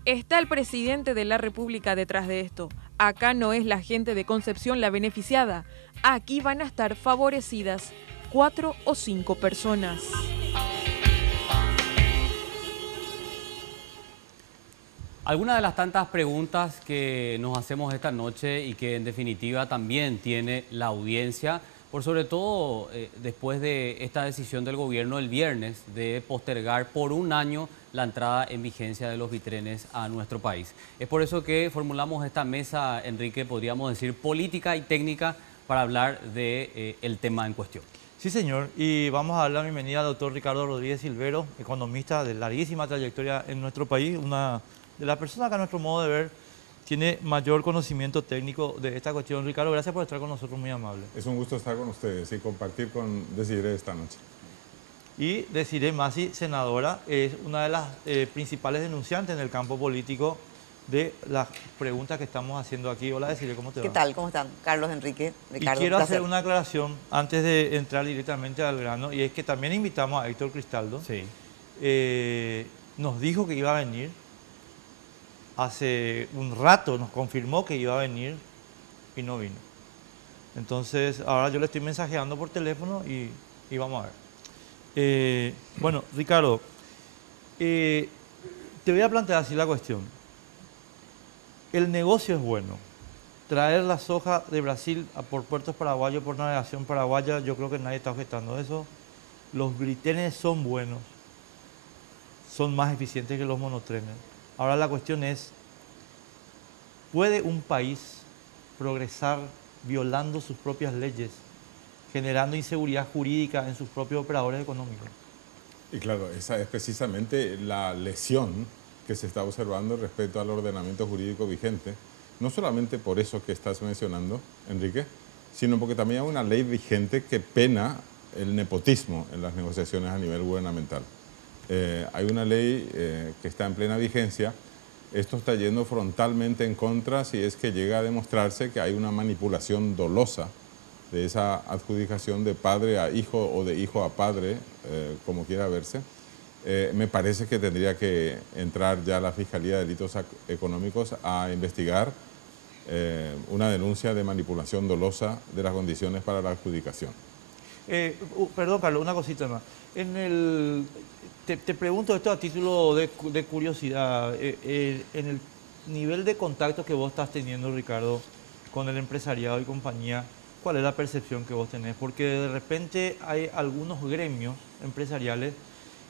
Está el presidente de la República detrás de esto. Acá no es la gente de Concepción la beneficiada. Aquí van a estar favorecidas 4 o 5 personas. Algunas de las tantas preguntas que nos hacemos esta noche y que en definitiva también tiene la audiencia, por sobre todo después de esta decisión del gobierno el viernes de postergar por un año la entrada en vigencia de los bitrenes a nuestro país. Es por eso que formulamos esta mesa, Enrique, podríamos decir política y técnica, para hablar del tema en cuestión. Sí, señor, y vamos a dar la bienvenida al doctor Ricardo Rodríguez Silvero, economista de larguísima trayectoria en nuestro país, una de las personas que a nuestro modo de ver tiene mayor conocimiento técnico de esta cuestión. Ricardo, gracias por estar con nosotros, muy amable. Es un gusto estar con ustedes y compartir con Desiree esta noche. Y Desiree Masi, senadora, es una de las principales denunciantes en el campo político de las preguntas que estamos haciendo aquí. Hola Desiree, ¿cómo te va? ¿Qué tal? ¿Cómo están? Carlos, Enrique, Ricardo. Y quiero hacer una aclaración antes de entrar directamente al grano, y es que también invitamos a Héctor Cristaldo. Sí. Nos dijo que iba a venir. Hace un rato nos confirmó que iba a venir y no vino. Entonces, ahora yo le estoy mensajeando por teléfono y vamos a ver. Bueno, Ricardo, te voy a plantear así la cuestión. El negocio es bueno. Traer la soja de Brasil por puertos paraguayos, por navegación paraguaya, yo creo que nadie está objetando eso. Los britenes son buenos. Son más eficientes que los monotrenes. Ahora la cuestión es, ¿puede un país progresar violando sus propias leyes, generando inseguridad jurídica en sus propios operadores económicos? Y claro, esa es precisamente la lesión que se está observando respecto al ordenamiento jurídico vigente, no solamente por eso que estás mencionando, Enrique, sino porque también hay una ley vigente que pena el nepotismo en las negociaciones a nivel gubernamental. Hay una ley que está en plena vigencia. Esto está yendo frontalmente en contra si es que llega a demostrarse que hay una manipulación dolosa de esa adjudicación de padre a hijo o de hijo a padre, como quiera verse. Me parece que tendría que entrar ya la Fiscalía de Delitos Económicos a investigar una denuncia de manipulación dolosa de las condiciones para la adjudicación. Perdón, Carlos, una cosita más. Te pregunto esto a título de curiosidad. En el nivel de contacto que vos estás teniendo, Ricardo, con el empresariado y compañía, ¿cuál es la percepción que vos tenés? Porque de repente hay algunos gremios empresariales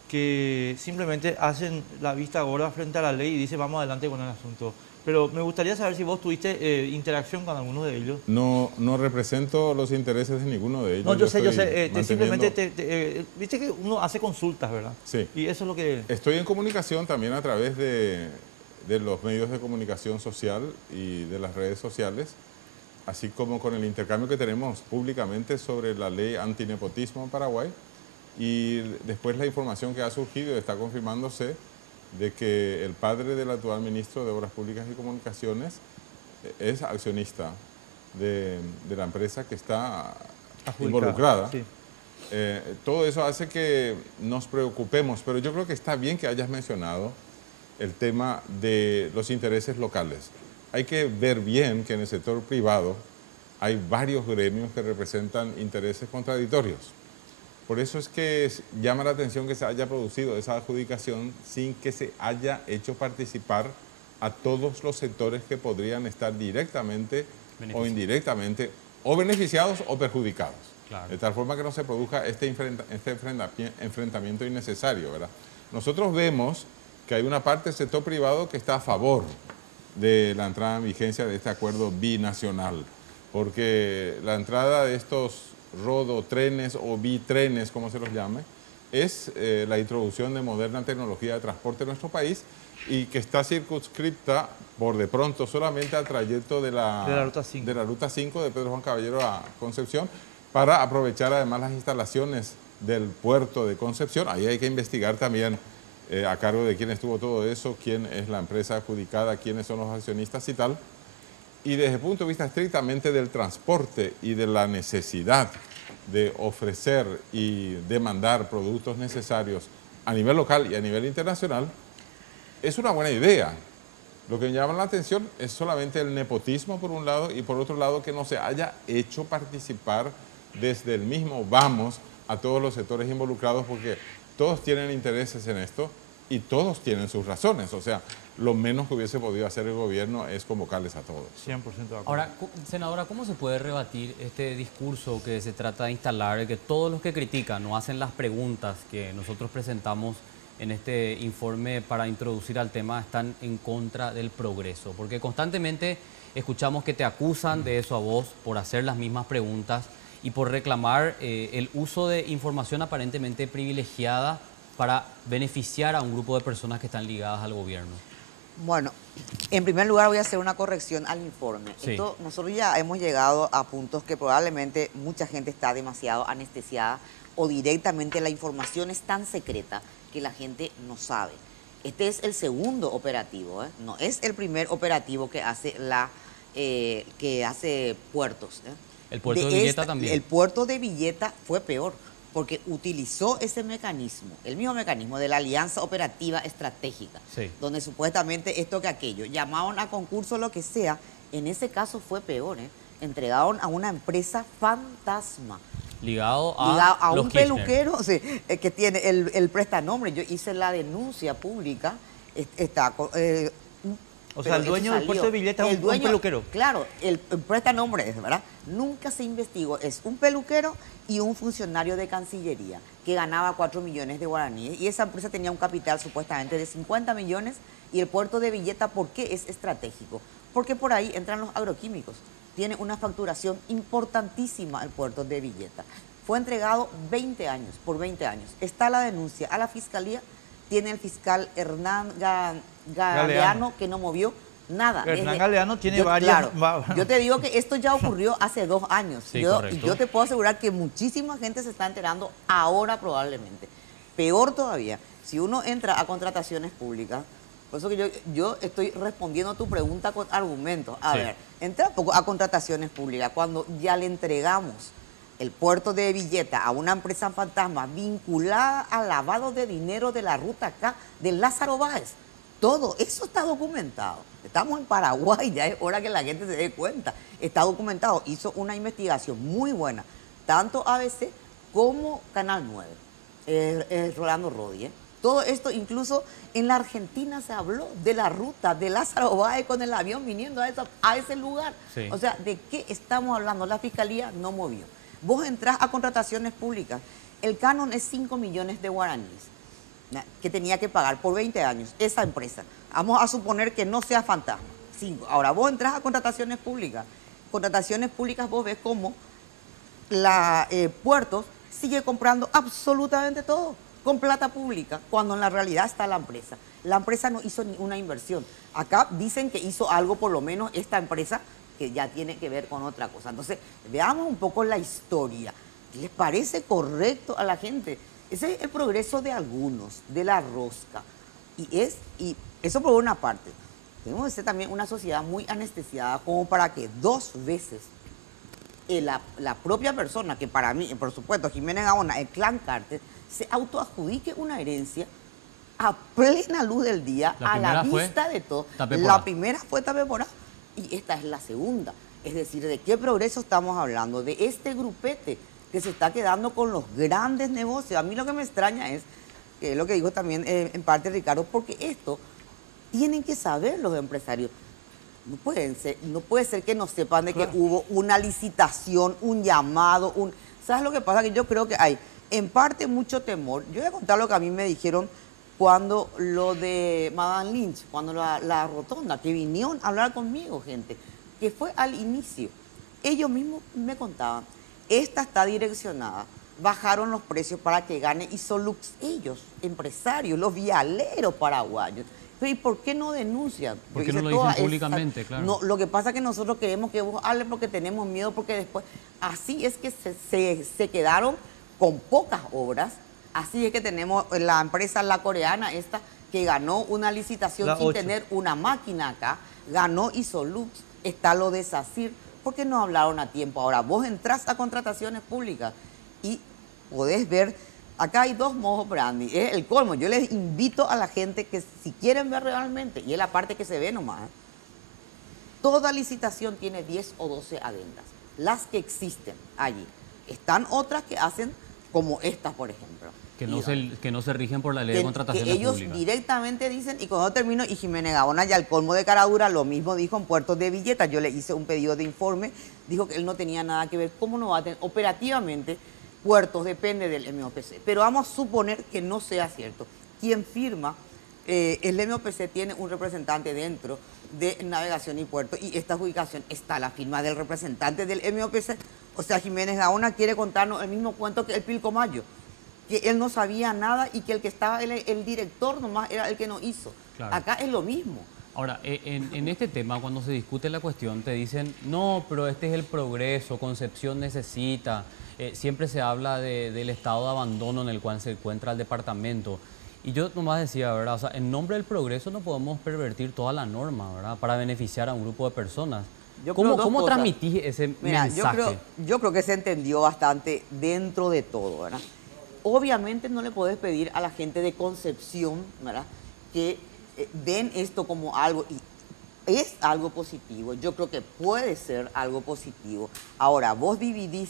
que simplemente hacen la vista gorda frente a la ley y dicen vamos adelante con el asunto. Pero me gustaría saber si vos tuviste interacción con algunos de ellos. No represento los intereses de ninguno de ellos. No, yo sé. Manteniendo... Simplemente, viste que uno hace consultas, ¿verdad? Sí. Y eso es lo que... Estoy en comunicación también a través de los medios de comunicación social y de las redes sociales, así como con el intercambio que tenemos públicamente sobre la ley antinepotismo en Paraguay. Y después la información que ha surgido está confirmándose de que el padre del actual ministro de Obras Públicas y Comunicaciones es accionista de la empresa que está involucrada. Sí. Todo eso hace que nos preocupemos, pero yo creo que está bien que hayas mencionado el tema de los intereses locales. Hay que ver bien que en el sector privado hay varios gremios que representan intereses contradictorios. Por eso es que llama la atención que se haya producido esa adjudicación sin que se haya hecho participar a todos los sectores que podrían estar directamente o indirectamente o beneficiados o perjudicados. Claro. De tal forma que no se produzca este enfrentamiento innecesario, ¿verdad? Nosotros vemos que hay una parte del sector privado que está a favor de la entrada en vigencia de este acuerdo binacional, porque la entrada de estos rodotrenes o bitrenes, como se los llame, es la introducción de moderna tecnología de transporte en nuestro país y que está circunscripta por de pronto solamente al trayecto de la Ruta 5 de Pedro Juan Caballero a Concepción, para aprovechar además las instalaciones del puerto de Concepción. Ahí hay que investigar también a cargo de quién estuvo todo eso, quién es la empresa adjudicada, quiénes son los accionistas y tal. Y desde el punto de vista estrictamente del transporte y de la necesidad de ofrecer y demandar productos necesarios a nivel local y a nivel internacional, es una buena idea. Lo que me llama la atención es solamente el nepotismo por un lado y por otro lado que no se haya hecho participar desde el mismo vamos a todos los sectores involucrados, porque todos tienen intereses en esto y todos tienen sus razones. O sea, lo menos que hubiese podido hacer el gobierno es convocarles a todos. 100% de acuerdo. Ahora, senadora, ¿cómo se puede rebatir este discurso que se trata de instalar, de que todos los que critican no hacen las preguntas que nosotros presentamos en este informe para introducir al tema, están en contra del progreso? Porque constantemente escuchamos que te acusan de eso a vos por hacer las mismas preguntas y por reclamar el uso de información aparentemente privilegiada para beneficiar a un grupo de personas que están ligadas al gobierno. Bueno, en primer lugar voy a hacer una corrección al informe. Sí. Nosotros ya hemos llegado a puntos que probablemente mucha gente está demasiado anestesiada o directamente la información es tan secreta que la gente no sabe. Este es el segundo operativo, no es el primer operativo que hace Puertos. El puerto de Villeta también. El puerto de Villeta fue peor, porque utilizó ese mecanismo, el mismo mecanismo de la alianza operativa estratégica, sí, donde supuestamente esto que aquello, llamaban a concurso lo que sea, en ese caso fue peor, entregaron a una empresa fantasma. Ligado a un peluquero, sí, que tiene el prestanombre. Yo hice la denuncia pública, o sea, el dueño del puerto de Villeta es un peluquero. Claro, el prestanombre es, ¿verdad? Nunca se investigó, es un peluquero y un funcionario de Cancillería que ganaba 4 millones de guaraníes y esa empresa tenía un capital supuestamente de 50 millones y el puerto de Villeta, ¿por qué es estratégico? Porque por ahí entran los agroquímicos. Tiene una facturación importantísima el puerto de Villeta. Fue entregado 20 años, por 20 años. Está la denuncia a la fiscalía, tiene el fiscal Hernán Galeano que no movió nada. Hernán Galeano tiene varias... Claro, yo te digo que esto ya ocurrió hace 2 años. Sí, y yo te puedo asegurar que muchísima gente se está enterando ahora probablemente. Peor todavía, si uno entra a contrataciones públicas, por eso que yo estoy respondiendo a tu pregunta con argumentos. A ver, entra a contrataciones públicas cuando ya le entregamos el puerto de Villeta a una empresa fantasma vinculada al lavado de dinero de la ruta acá de Lázaro Báez. Todo eso está documentado. Estamos en Paraguay, ya es hora que la gente se dé cuenta. Está documentado. Hizo una investigación muy buena, tanto ABC como Canal 9, Rolando Rodi. Todo esto, incluso en la Argentina se habló de la ruta de Lázaro Báez con el avión viniendo a ese lugar. Sí. O sea, ¿de qué estamos hablando? La Fiscalía no movió. Vos entrás a contrataciones públicas, el canon es 5 millones de guaraníes que tenía que pagar por 20 años esa empresa. Vamos a suponer que no sea fantasma. 5. Ahora, vos entras a contrataciones públicas vos ves cómo Puertos sigue comprando absolutamente todo con plata pública, cuando en la realidad está la empresa. La empresa no hizo ni una inversión. Acá dicen que hizo algo, por lo menos esta empresa, que ya tiene que ver con otra cosa. Entonces, veamos un poco la historia. ¿Les parece correcto a la gente? Ese es el progreso de algunos, de la rosca. Y eso por una parte. Tenemos que ser también una sociedad muy anestesiada como para que 2 veces la propia persona, que para mí, por supuesto, Jiménez Gaona, el clan Carter, se autoadjudique una herencia a plena luz del día, a la vista de todo. La primera fue Tapé Porá y esta es la segunda. Es decir, ¿de qué progreso estamos hablando? De este grupete que se está quedando con los grandes negocios. A mí lo que me extraña es, que es lo que dijo también en parte Ricardo, porque esto tienen que saber los empresarios. No puede ser que no sepan de que hubo una licitación, un llamado, ¿sabes lo que pasa? Que yo creo que hay, en parte, mucho temor. Yo voy a contar lo que a mí me dijeron cuando lo de Madame Lynch, cuando la rotonda, que vinieron a hablar conmigo, gente, que fue al inicio. Ellos mismos me contaban, esta está direccionada, bajaron los precios para que gane Isolux, ellos, empresarios, los vialeros paraguayos. Pero ¿y por qué no denuncian? ¿Por qué no lo dicen públicamente? Claro. No, lo que pasa es que nosotros queremos que vos hables porque tenemos miedo, porque después, así es que se quedaron con pocas obras. Así es que tenemos la empresa La Coreana, esta que ganó una licitación sin tener una máquina acá, ganó Isolux, está lo de SACIR. ¿Por qué no hablaron a tiempo? Ahora, vos entrás a contrataciones públicas y podés ver, acá hay 2 modos brandy, es el colmo. Yo les invito a la gente que si quieren ver realmente, y es la parte que se ve nomás, toda licitación tiene 10 o 12 adendas, las que existen allí. Están otras que hacen como estas, por ejemplo. Que no se rigen por la ley de contrataciones públicas. Que ellos directamente dicen, y cuando termino, y Jiménez Gaona ya el colmo de caradura, lo mismo dijo en Puertos de Villeta. Yo le hice un pedido de informe, dijo que él no tenía nada que ver. ¿Cómo no va a tener? Operativamente, Puertos depende del MOPC. Pero vamos a suponer que no sea cierto. Quien firma, el MOPC tiene un representante dentro de Navegación y Puerto, y esta adjudicación está la firma del representante del MOPC. O sea, Jiménez Gaona quiere contarnos el mismo cuento que el Pilcomayo, que él no sabía nada y que el que estaba, el director nomás era el que no hizo. Claro. Acá es lo mismo. Ahora, en este tema, cuando se discute la cuestión, te dicen, no, pero este es el progreso, Concepción necesita, siempre se habla del estado de abandono en el cual se encuentra el departamento. Y yo nomás decía, ¿verdad? O sea, en nombre del progreso no podemos pervertir toda la norma, ¿verdad? Para beneficiar a un grupo de personas. ¿Cómo transmitís ese mensaje? Yo creo que se entendió bastante dentro de todo, ¿verdad? Obviamente no le podés pedir a la gente de Concepción, ¿verdad?, que ven esto como algo, y es algo positivo. Yo creo que puede ser algo positivo. Ahora, vos dividís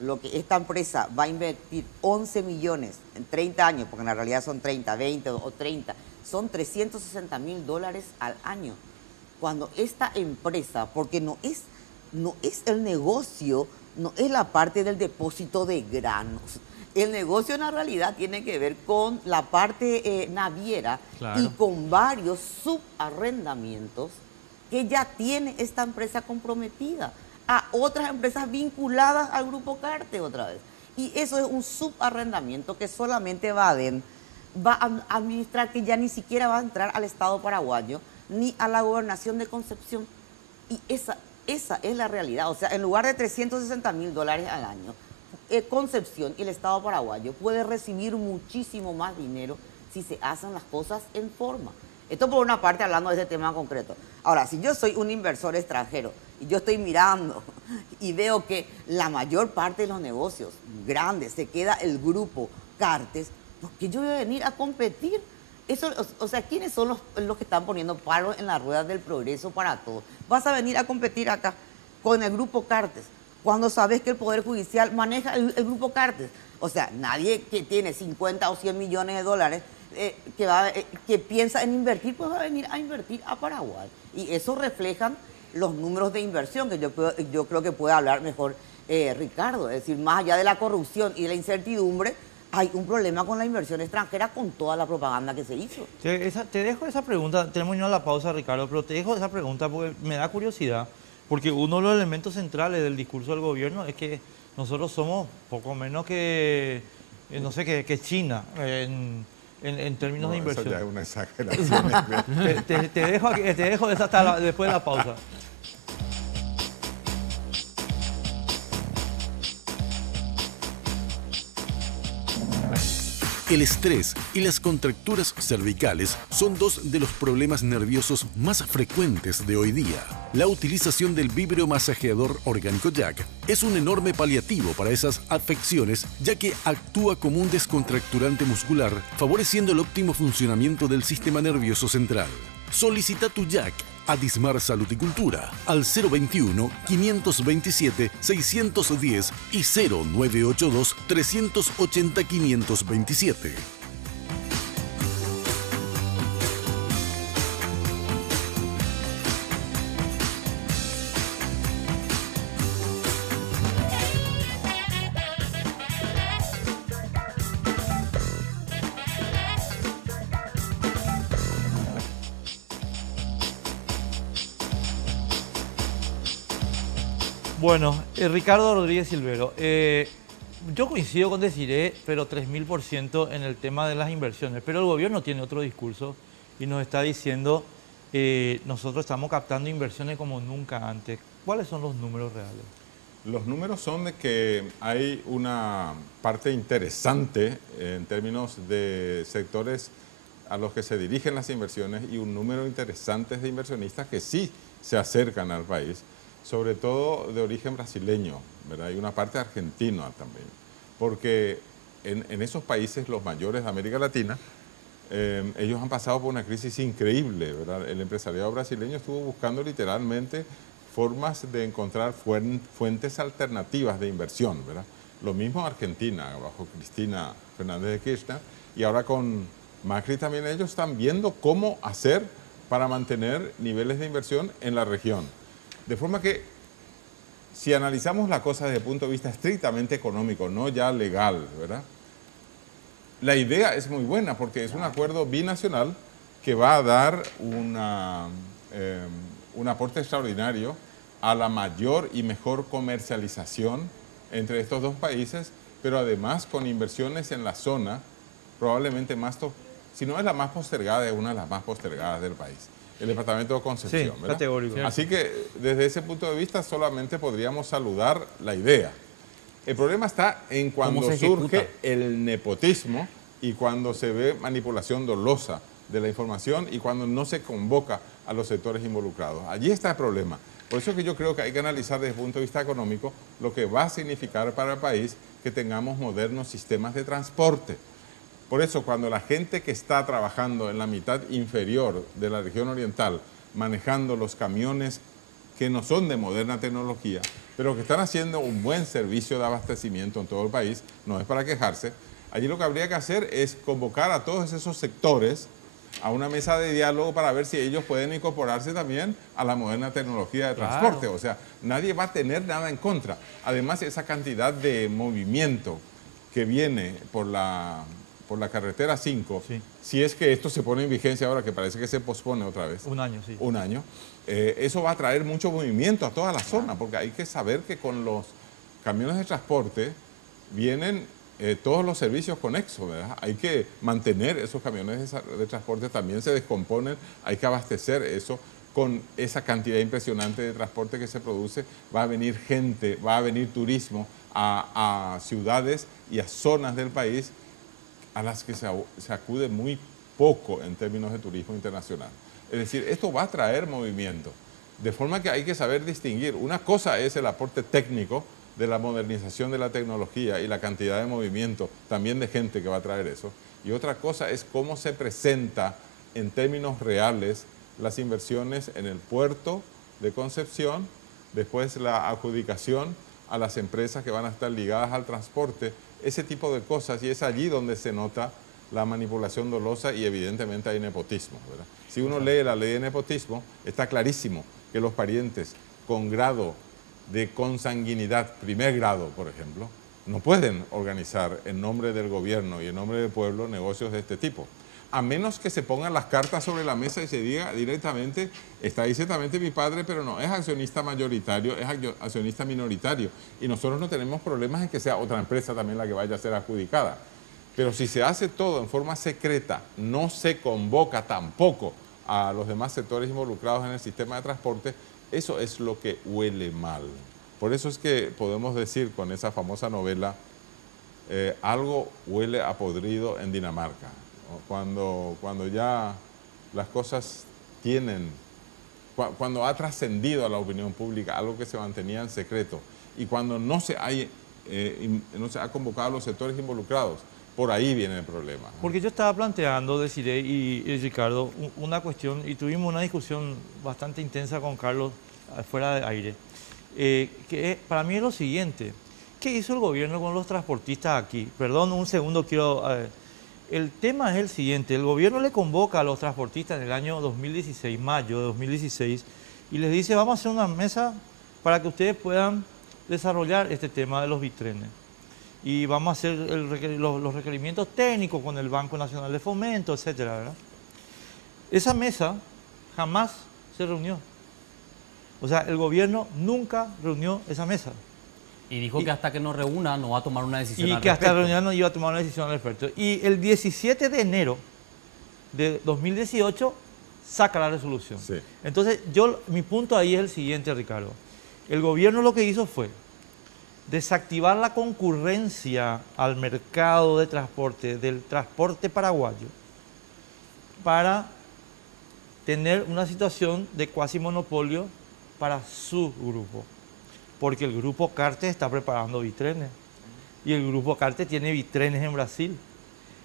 lo que esta empresa va a invertir 11 millones en 30 años, porque en la realidad son 30, 20 o 30, son $360.000 al año. Cuando esta empresa, porque no es el negocio, no es la parte del depósito de granos. El negocio en la realidad tiene que ver con la parte naviera, claro, y con varios subarrendamientos que ya tiene esta empresa comprometida a otras empresas vinculadas al Grupo Carte otra vez. Y eso es un subarrendamiento que solamente Baden va a administrar, que ya ni siquiera va a entrar al Estado paraguayo ni a la Gobernación de Concepción. Y esa es la realidad. O sea, en lugar de $360.000 al año, Concepción y el Estado paraguayo puede recibir muchísimo más dinero si se hacen las cosas en forma. Esto por una parte hablando de ese tema concreto. Ahora, si yo soy un inversor extranjero y yo estoy mirando y veo que la mayor parte de los negocios grandes se queda el grupo Cartes, ¿por qué yo voy a venir a competir? Eso, o sea, ¿quiénes son los que están poniendo palos en las ruedas del progreso para todos? Vas a venir a competir acá con el grupo Cartes, cuando sabes que el Poder Judicial maneja el grupo Cartes. O sea, nadie que tiene 50 o 100 millones de dólares que piensa en invertir, pues va a venir a invertir a Paraguay. Y eso reflejan los números de inversión, que yo creo que puede hablar mejor Ricardo. Es decir, más allá de la corrupción y de la incertidumbre, hay un problema con la inversión extranjera con toda la propaganda que se hizo. Te dejo esa pregunta, tenemos ya la pausa, Ricardo, pero te dejo esa pregunta porque me da curiosidad, porque uno de los elementos centrales del discurso del gobierno es que nosotros somos poco menos que, no sé, que China en términos de inversión. Eso ya es una exageración. te dejo esa hasta después de la pausa. El estrés y las contracturas cervicales son dos de los problemas nerviosos más frecuentes de hoy día. La utilización del víbreo masajeador orgánico Jack es un enorme paliativo para esas afecciones, ya que actúa como un descontracturante muscular, favoreciendo el óptimo funcionamiento del sistema nervioso central. Solicita tu Jack a Dismar Salud y Cultura al 021-527-610 y 0982-380-527. Bueno, Ricardo Rodríguez Silvero, yo coincido con Desiree, pero 3000% en el tema de las inversiones, pero el gobierno tiene otro discurso y nos está diciendo nosotros estamos captando inversiones como nunca antes. ¿Cuáles son los números reales? Los números son de que hay una parte interesante en términos de sectores a los que se dirigen las inversiones y un número interesante de inversionistas que sí se acercan al país, sobre todo de origen brasileño, ¿verdad? Hay una parte argentina también, porque en esos países, los mayores de América Latina, ellos han pasado por una crisis increíble, ¿verdad? El empresariado brasileño estuvo buscando literalmente formas de encontrar fuentes alternativas de inversión, ¿verdad? Lo mismo Argentina, bajo Cristina Fernández de Kirchner, y ahora con Macri también ellos están viendo cómo hacer para mantener niveles de inversión en la región. De forma que, si analizamos la cosa desde el punto de vista estrictamente económico, no ya legal, ¿verdad? La idea es muy buena porque es un acuerdo binacional que va a dar un aporte extraordinario a la mayor y mejor comercialización entre estos dos países, pero además con inversiones en la zona, probablemente más, si no es la más postergada, es una de las más postergadas del país. El departamento de Concepción, sí, ¿verdad? Categórico. Así que desde ese punto de vista solamente podríamos saludar la idea. El problema está en cuando surge el nepotismo y cuando se ve manipulación dolosa de la información y cuando no se convoca a los sectores involucrados. Allí está el problema. Por eso es que yo creo que hay que analizar desde el punto de vista económico lo que va a significar para el país que tengamos modernos sistemas de transporte. Por eso, cuando la gente que está trabajando en la mitad inferior de la región oriental, manejando los camiones que no son de moderna tecnología, pero que están haciendo un buen servicio de abastecimiento en todo el país, no es para quejarse, allí lo que habría que hacer es convocar a todos esos sectores a una mesa de diálogo para ver si ellos pueden incorporarse también a la moderna tecnología de transporte. Claro. O sea, nadie va a tener nada en contra. Además, esa cantidad de movimiento que viene por la carretera 5, sí, si es que esto se pone en vigencia ahora, que parece que se pospone otra vez. Un año, sí. Un año. Eso va a traer mucho movimiento a toda la zona, porque hay que saber que con los camiones de transporte vienen todos los servicios conexos, ¿verdad? Hay que mantener esos camiones de transporte, también se descomponen, hay que abastecer eso. Con esa cantidad impresionante de transporte que se produce, va a venir gente, va a venir turismo a ciudades y a zonas del país a las que se acude muy poco en términos de turismo internacional. Es decir, esto va a traer movimiento. De forma que hay que saber distinguir. Una cosa es el aporte técnico de la modernización de la tecnología y la cantidad de movimiento, también de gente que va a traer eso. Y otra cosa es cómo se presenta en términos reales las inversiones en el puerto de Concepción, después la adjudicación a las empresas que van a estar ligadas al transporte, ese tipo de cosas, y es allí donde se nota la manipulación dolosa y evidentemente hay nepotismo, ¿verdad? Si uno lee la ley de nepotismo, está clarísimo que los parientes con grado de consanguinidad, primer grado, por ejemplo, no pueden organizar en nombre del gobierno y en nombre del pueblo negocios de este tipo. A menos que se pongan las cartas sobre la mesa y se diga directamente, está ahí ciertamente mi padre, pero no es accionista mayoritario, es accionista minoritario. Y nosotros no tenemos problemas en que sea otra empresa también la que vaya a ser adjudicada. Pero si se hace todo en forma secreta, no se convoca tampoco a los demás sectores involucrados en el sistema de transporte, eso es lo que huele mal. Por eso es que podemos decir con esa famosa novela, algo huele a podrido en Dinamarca. Cuando ya las cosas tienen, cuando ha trascendido a la opinión pública algo que se mantenía en secreto y cuando no se ha convocado a los sectores involucrados, por ahí viene el problema. Porque yo estaba planteando, Desiree y Ricardo, una cuestión, y tuvimos una discusión bastante intensa con Carlos fuera de aire, que para mí es lo siguiente. ¿Qué hizo el gobierno con los transportistas aquí? Perdón, un segundo quiero... el tema es el siguiente, el gobierno le convoca a los transportistas en el año 2016, mayo de 2016, y les dice, vamos a hacer una mesa para que ustedes puedan desarrollar este tema de los bitrenes. Y vamos a hacer los requerimientos técnicos con el Banco Nacional de Fomento, etcétera, ¿verdad? Esa mesa jamás se reunió. O sea, el gobierno nunca reunió esa mesa. Y dijo que hasta que nos reúna no va a tomar una decisión al respecto. Y que hasta la reunión no iba a tomar una decisión al respecto. Y el 17 de enero de 2018 saca la resolución. Sí. Entonces, mi punto ahí es el siguiente, Ricardo. El gobierno lo que hizo fue desactivar la concurrencia al mercado de transporte, del transporte paraguayo, para tener una situación de cuasi monopolio para su grupo. Porque el grupo Carte está preparando bitrenes y el grupo Carte tiene bitrenes en Brasil.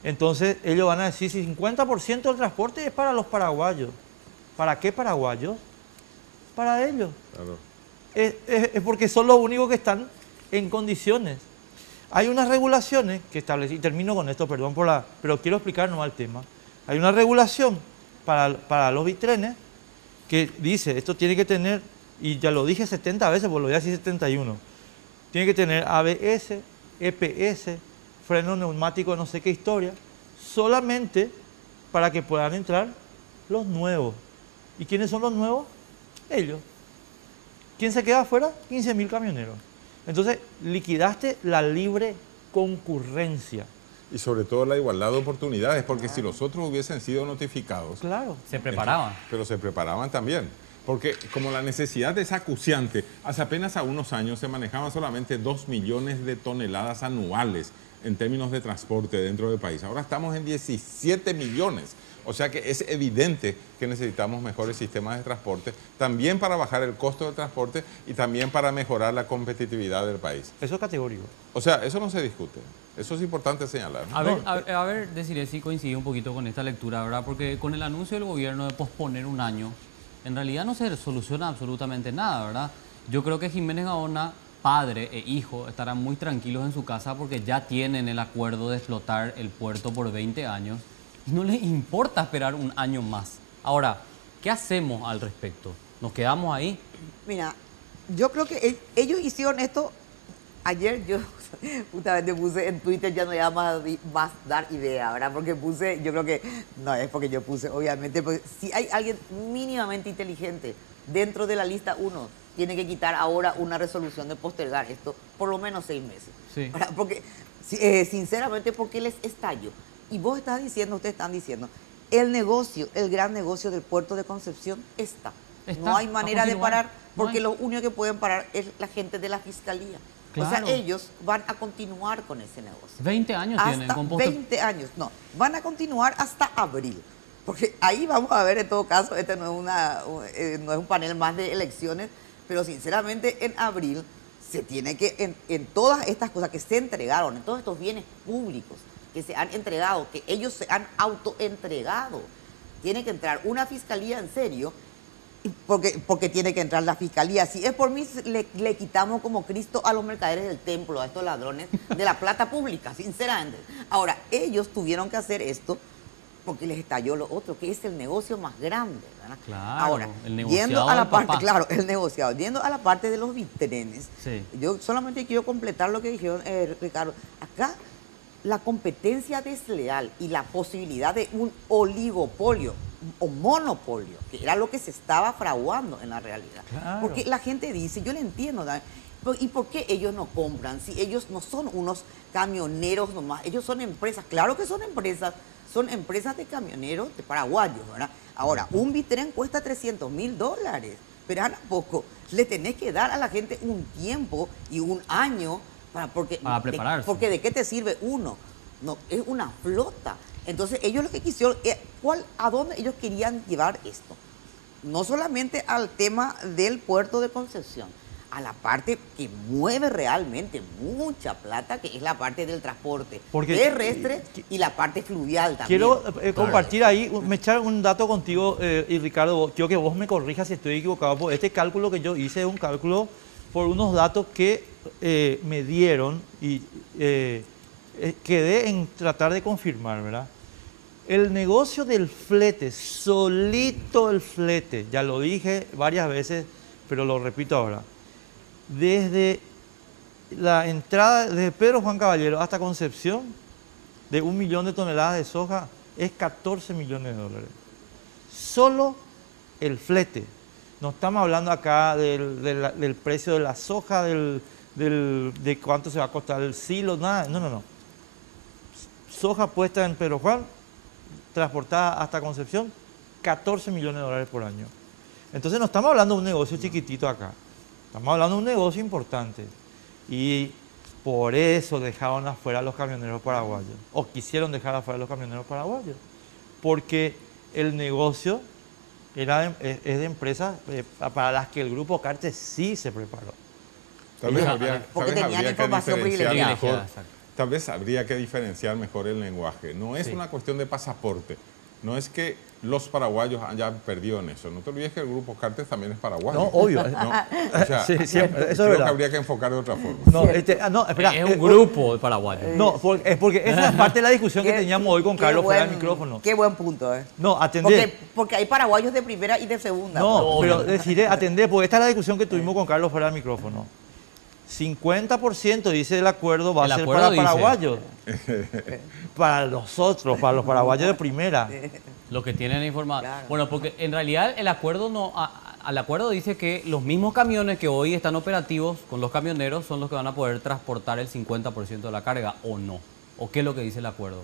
Entonces ellos van a decir si 50% del transporte es para los paraguayos. ¿Para qué paraguayos? Para ellos. Claro. Es porque son los únicos que están en condiciones. Hay unas regulaciones que establecen, y termino con esto, perdón pero quiero explicar nomás el tema. Hay una regulación para los bitrenes que dice, esto tiene que tener, y ya lo dije 70 veces, pues lo voy a decir 71, tiene que tener ABS, EPS, freno neumático, no sé qué historia, solamente para que puedan entrar los nuevos. ¿Y quiénes son los nuevos? Ellos. ¿Quién se queda afuera? 15.000 camioneros. Entonces, liquidaste la libre concurrencia. Y sobre todo la igualdad de oportunidades, porque si los otros hubiesen sido notificados... Claro. Se preparaban. Pero se preparaban también. Porque como la necesidad es acuciante, hace apenas a unos años se manejaban solamente 2 millones de toneladas anuales en términos de transporte dentro del país. Ahora estamos en 17 millones. O sea que es evidente que necesitamos mejores sistemas de transporte, también para bajar el costo del transporte y también para mejorar la competitividad del país. Eso es categórico. O sea, eso no se discute. Eso es importante señalar, ¿no? A ver, deciré si coincide un poquito con esta lectura, ¿verdad? Porque con el anuncio del gobierno de posponer un año, en realidad no se soluciona absolutamente nada, ¿verdad? Yo creo que Jiménez Gaona, padre e hijo, estarán muy tranquilos en su casa porque ya tienen el acuerdo de explotar el puerto por 20 años. No les importa esperar un año más. Ahora, ¿qué hacemos al respecto? ¿Nos quedamos ahí? Mira, yo creo que ellos hicieron esto. Ayer yo justamente puse en Twitter, ya no iba más dar idea, ¿verdad? Porque puse, yo creo que, no es porque yo puse, obviamente, porque si hay alguien mínimamente inteligente dentro de la lista 1, tiene que quitar ahora una resolución de postergar esto por lo menos 6 meses. Sí. ¿Verdad? Porque, sinceramente, porque les estallo. Y vos estás diciendo, ustedes están diciendo, el negocio, el gran negocio del puerto de Concepción está. No hay manera de parar, porque lo único que pueden parar es la gente de la fiscalía. Claro. O sea, ellos van a continuar con ese negocio. 20 años tienen. Hasta 20 años, no. Van a continuar hasta abril. Porque ahí vamos a ver, en todo caso, este no es un panel más de elecciones, pero sinceramente en abril se tiene que, en todas estas cosas que se entregaron, en todos estos bienes públicos que se han entregado, que ellos se han autoentregado, tiene que entrar una fiscalía en serio, porque tiene que entrar la fiscalía. Si es por mí, le quitamos como Cristo a los mercaderes del templo, a estos ladrones de la plata pública, sinceramente. Ahora, ellos tuvieron que hacer esto porque les estalló lo otro, que es el negocio más grande, ¿verdad? Claro, ahora, el negociado yendo a la del parte, papá. claro, el negociado, yendo a la parte de los bitrenes, Sí. yo solamente quiero completar lo que dijeron, Ricardo. Acá la competencia desleal y la posibilidad de un oligopolio o monopolio, que era lo que se estaba fraguando en la realidad. Claro. Porque la gente dice, yo le entiendo, ¿verdad? ¿Y por qué ellos no compran? Si ellos no son unos camioneros nomás, ellos son empresas, claro que son empresas de camioneros de paraguayos, ¿verdad? Ahora, un bitren cuesta $300.000, pero a poco le tenés que dar a la gente un tiempo y un año para prepararse. Porque ¿de qué te sirve uno? No, es una flota. Entonces, ellos lo que quisieron, ¿a dónde ellos querían llevar esto? No solamente al tema del puerto de Concepción, a la parte que mueve realmente mucha plata, que es la parte del transporte terrestre y la parte fluvial también. Quiero compartir ahí, me echar un dato contigo, y Ricardo, quiero que vos me corrijas si estoy equivocado, porque este cálculo que yo hice es un cálculo por unos datos que me dieron y quedé en tratar de confirmar, ¿verdad? El negocio del flete, solito el flete, ya lo dije varias veces, pero lo repito ahora. Desde la entrada, desde Pedro Juan Caballero hasta Concepción, de 1 millón de toneladas de soja, es $14 millones. Solo el flete. No estamos hablando acá del precio de la soja, de cuánto se va a costar el silo, nada. No. Soja puesta en Pedro Juan, transportada hasta Concepción, $14 millones por año. Entonces no estamos hablando de un negocio chiquitito acá. Estamos hablando de un negocio importante. Y por eso dejaron afuera a los camioneros paraguayos. O quisieron dejar afuera a los camioneros paraguayos. Porque el negocio es de empresas para las que el Grupo Cartes sí se preparó. Porque tenían información privilegiada. Tal vez habría que diferenciar mejor el lenguaje. No es una cuestión de pasaporte. No es que los paraguayos hayan perdido en eso. No te olvides que el Grupo Cartes también es paraguayo. No, obvio. ¿No? O sea, Sí, siempre, eso es creo verdad. que habría que enfocar de otra forma. No, espera. Es un grupo de paraguayos. No, es porque esa es parte de la discusión que teníamos hoy con Carlos fuera del micrófono. Qué buen punto, ¿eh? No, atender. Porque hay paraguayos de primera y de segunda. No, pero deciré, atender, porque esta es la discusión que tuvimos con Carlos fuera del micrófono. 50% dice el acuerdo va a ser para paraguayos. Para nosotros, para los paraguayos de primera. Los que tienen informado. Claro. Bueno, porque en realidad el acuerdo al acuerdo dice que los mismos camiones que hoy están operativos con los camioneros son los que van a poder transportar el 50% de la carga, ¿o no? ¿O qué es lo que dice el acuerdo?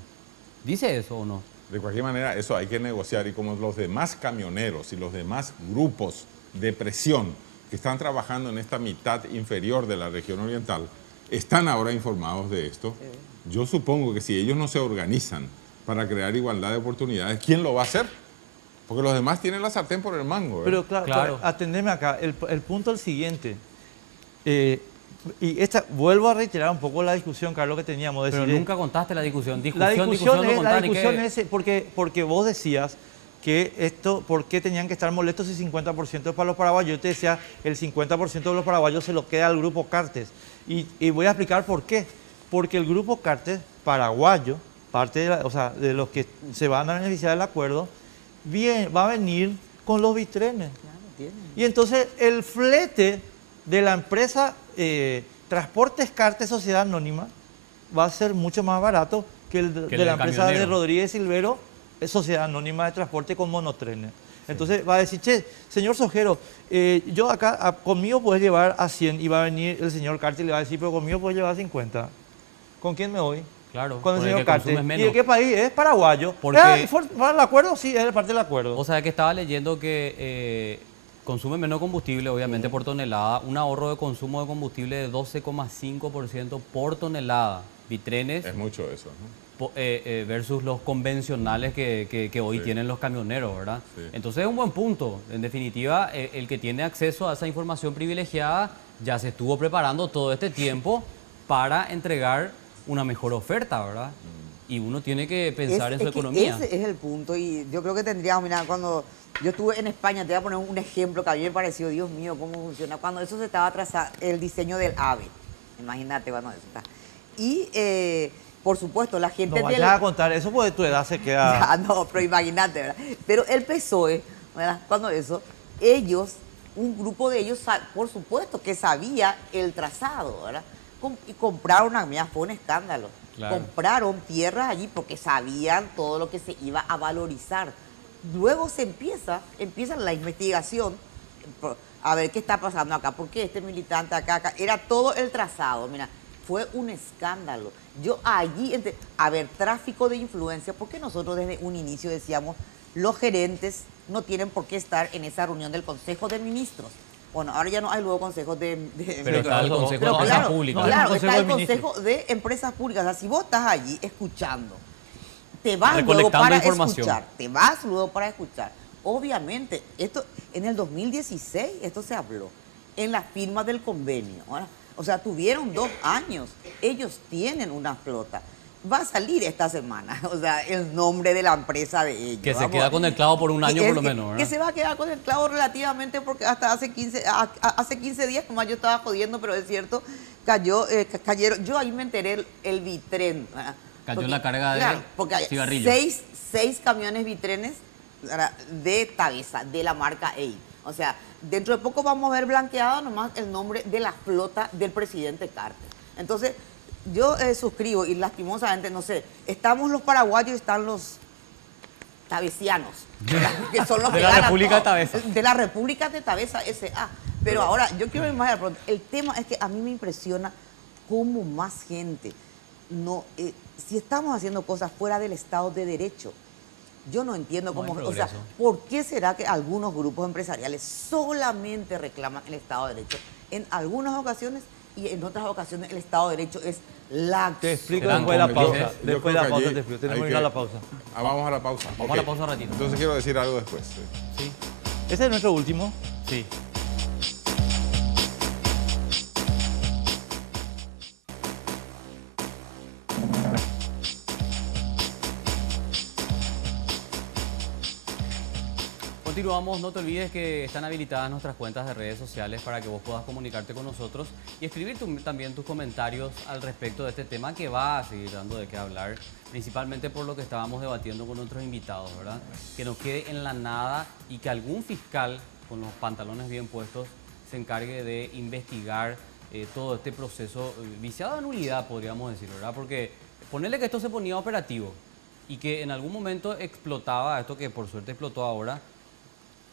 ¿Dice eso o no? De cualquier manera, eso hay que negociar, y como los demás camioneros y los demás grupos de presión que están trabajando en esta mitad inferior de la región oriental están ahora informados de esto, yo supongo que si ellos no se organizan para crear igualdad de oportunidades, ¿quién lo va a hacer? Porque los demás tienen la sartén por el mango. Pero claro, atendeme acá. El punto es el siguiente. Vuelvo a reiterar un poco la discusión, Carlos, que teníamos. Pero nunca contaste la discusión. La discusión es porque vos decías que ¿por qué tenían que estar molestos si 50% es para los paraguayos? Yo te decía, el 50% de los paraguayos se lo queda al Grupo Cartes. Y voy a explicar por qué. Porque el Grupo Cartes paraguayo, parte de los que se van a beneficiar del acuerdo, va a venir con los bitrenes. Claro, y entonces el flete de la empresa Transportes Cartes Sociedad Anónima va a ser mucho más barato que el de la empresa de Rodríguez Silvero, Sociedad Anónima de Transporte con monotrenes. Entonces va a decir, che, señor Sojero, yo acá, conmigo puedes llevar a 100, y va a venir el señor Cartes y le va a decir, pero conmigo puedes llevar a 50. ¿Con quién me voy? Claro, con el señor Cartes. ¿Y de qué país? Es paraguayo. Porque ¿Para el acuerdo? Sí, es parte del acuerdo. O sea, que estaba leyendo que consume menos combustible, obviamente, por tonelada. Un ahorro de consumo de combustible de 12,5% por tonelada. Bitrenes. Es mucho eso, ¿no? versus los convencionales que hoy Sí. tienen los camioneros, ¿verdad? Sí. Entonces es un buen punto. En definitiva, el que tiene acceso a esa información privilegiada ya se estuvo preparando todo este tiempo para entregar una mejor oferta, ¿verdad? Y uno tiene que pensar en su que economía. ese es el punto y yo creo que tendríamos, mira, cuando yo estuve en España, te voy a poner un ejemplo que a mí me pareció, Dios mío, cómo funciona. Cuando eso se estaba trazando, el diseño del AVE, imagínate cuando eso está. Y, por supuesto, la gente... No vayas a contar, eso porque tu edad se queda... Ya, no, pero imagínate, ¿verdad? Pero el PSOE, ¿verdad? Cuando eso, ellos, un grupo de ellos, por supuesto que sabía el trazado, ¿verdad? Y compraron, mira, fue un escándalo. Claro. Compraron tierras allí porque sabían todo lo que se iba a valorizar. Luego se empieza la investigación, a ver qué está pasando acá, por qué este militante acá, era todo el trazado, mira, fue un escándalo. Yo allí, a ver, tráfico de influencia, porque nosotros desde un inicio decíamos, los gerentes no tienen por qué estar en esa reunión del Consejo de Ministros. Bueno, ahora ya no hay luego consejos Pero está el Consejo pero de Empresas Públicas. Claro, Consejo está el de Ministros. Consejo de Empresas Públicas. O sea, si vos estás allí escuchando, te vas luego Recolectando para información. escuchar. Te vas luego para escuchar. Obviamente, esto en el 2016 esto se habló en la firma del convenio. ¿Verdad? O sea, tuvieron 2 años. Ellos tienen una flota. Va a salir esta semana, o sea, el nombre de la empresa de ellos. Que se queda con el clavo por un año por lo menos, ¿verdad? Que se va a quedar con el clavo relativamente porque hasta hace 15 días, como yo estaba jodiendo, pero es cierto, cayeron. Yo ahí me enteré el vitren. ¿Verdad? Cayó la carga de porque hay cigarrillos. 6 camiones vitrenes, ¿verdad?, de Tavesa, de la marca EI. O sea, dentro de poco vamos a ver blanqueado nomás el nombre de la flota del presidente Carter. Entonces, yo suscribo y lastimosamente, no sé, estamos los paraguayos y están los tavesianos, ¿verdad? Que son los De que la ganan República de todo. Tavesa. De la República de Tavesa S.A. Pero ahora, yo quiero ir más al pronto. El tema es que a mí me impresiona cómo más gente no... si estamos haciendo cosas fuera del Estado de Derecho, yo no entiendo No hay cómo... O sea, progreso. ¿por qué será que algunos grupos empresariales solamente reclaman el Estado de Derecho? En algunas ocasiones y en otras ocasiones el Estado de Derecho es laxo. Te explico Serán después de la cómplices. pausa. Yo Después de creo la que pausa allí te explico. Tenemos hay que ir a que- la pausa. Vamos a la pausa. Vamos Ok. a la pausa un ratito. Entonces quiero decir algo después. Sí. Ese es nuestro último. Sí. Continuamos, no te olvides que están habilitadas nuestras cuentas de redes sociales para que vos puedas comunicarte con nosotros y escribir también tus comentarios al respecto de este tema que va a seguir dando de qué hablar, principalmente por lo que estábamos debatiendo con otros invitados, ¿verdad? Que no quede en la nada y que algún fiscal con los pantalones bien puestos se encargue de investigar todo este proceso viciado de nulidad, podríamos decir, ¿verdad? Porque ponerle que esto se ponía operativo y que en algún momento explotaba, esto que por suerte explotó ahora,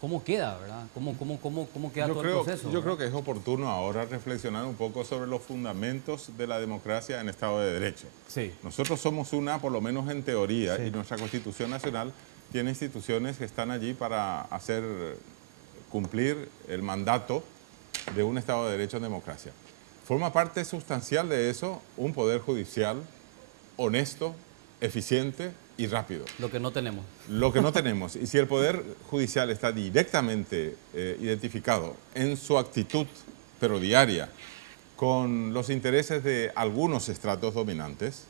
¿cómo queda, verdad? ¿Cómo queda todo el proceso? Yo ¿verdad? creo que es oportuno ahora reflexionar un poco sobre los fundamentos de la democracia en Estado de Derecho. Sí. Nosotros somos una, por lo menos en teoría, Sí. y nuestra Constitución Nacional tiene instituciones que están allí para hacer cumplir el mandato de un Estado de Derecho en democracia. Forma parte sustancial de eso un poder judicial honesto, eficiente y rápido. Lo que no tenemos. Lo que no tenemos. Y si el Poder Judicial está directamente identificado en su actitud, pero diaria, con los intereses de algunos estratos dominantes,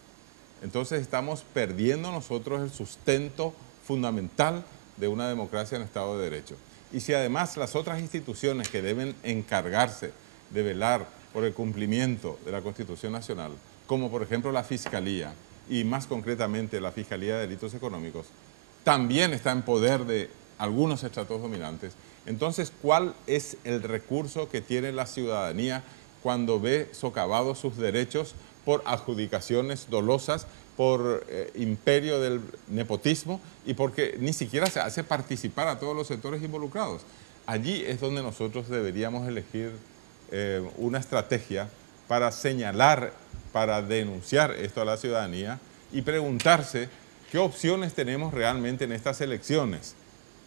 entonces estamos perdiendo nosotros el sustento fundamental de una democracia en Estado de Derecho. Y si además las otras instituciones que deben encargarse de velar por el cumplimiento de la Constitución Nacional, como por ejemplo la Fiscalía, y más concretamente la Fiscalía de Delitos Económicos, también está en poder de algunos estratos dominantes. Entonces, ¿cuál es el recurso que tiene la ciudadanía cuando ve socavados sus derechos por adjudicaciones dolosas, por imperio del nepotismo y porque ni siquiera se hace participar a todos los sectores involucrados? Allí es donde nosotros deberíamos elegir una estrategia para señalar, para denunciar esto a la ciudadanía y preguntarse qué opciones tenemos realmente en estas elecciones.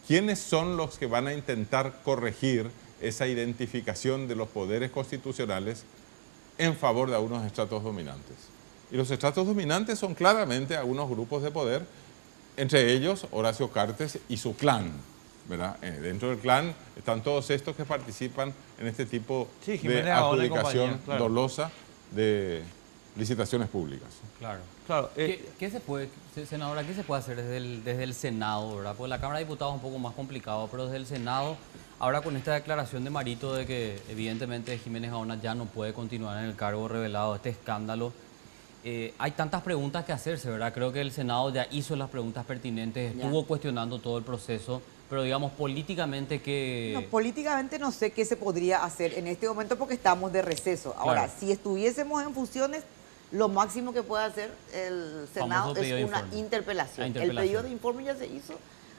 ¿Quiénes son los que van a intentar corregir esa identificación de los poderes constitucionales en favor de algunos estratos dominantes? Y los estratos dominantes son claramente algunos grupos de poder, entre ellos Horacio Cartes y su clan, ¿verdad? Dentro del clan están todos estos que participan en este tipo Sí, de Jiménez Gaona y adjudicación compañía, claro. dolosa de licitaciones públicas. Claro. Claro, ¿Qué se puede, senadora, qué se puede hacer desde el Senado, ¿verdad? Porque la Cámara de Diputados es un poco más complicado, pero desde el Senado, ahora con esta declaración de Marito de que evidentemente Jiménez Gaona ya no puede continuar en el cargo revelado, este escándalo, hay tantas preguntas que hacerse, ¿verdad? Creo que el Senado ya hizo las preguntas pertinentes, estuvo cuestionando todo el proceso, pero digamos políticamente que... No, políticamente no sé qué se podría hacer en este momento porque estamos de receso. Ahora, Claro. si estuviésemos en funciones, lo máximo que puede hacer el Senado Famoso pedido de es una informe. interpelación. La El interpelación. pedido de informe ya se hizo,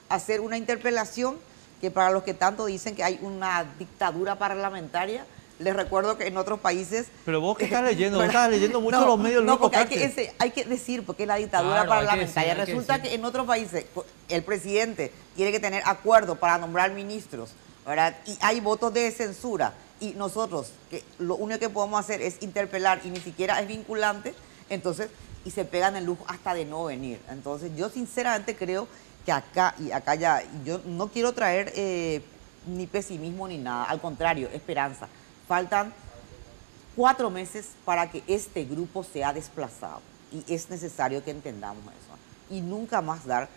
hacer una interpelación que para los que tanto dicen que hay una dictadura parlamentaria, les recuerdo que en otros países... pero vos que estás leyendo, vos ¿verdad? estás leyendo mucho No, los medios del no, grupo porque Cartes. hay que decir, porque la dictadura Claro, hay que parlamentaria, decir, hay que resulta decir. que en otros países el presidente tiene que tener acuerdo para nombrar ministros, ¿verdad? Y hay votos de censura. Y nosotros, que lo único que podemos hacer es interpelar y ni siquiera es vinculante, entonces, y se pegan el lujo hasta de no venir. Entonces, yo sinceramente creo que acá y acá ya, yo no quiero traer ni pesimismo ni nada, al contrario, esperanza. Faltan 4 meses para que este grupo sea desplazado y es necesario que entendamos eso y nunca más dar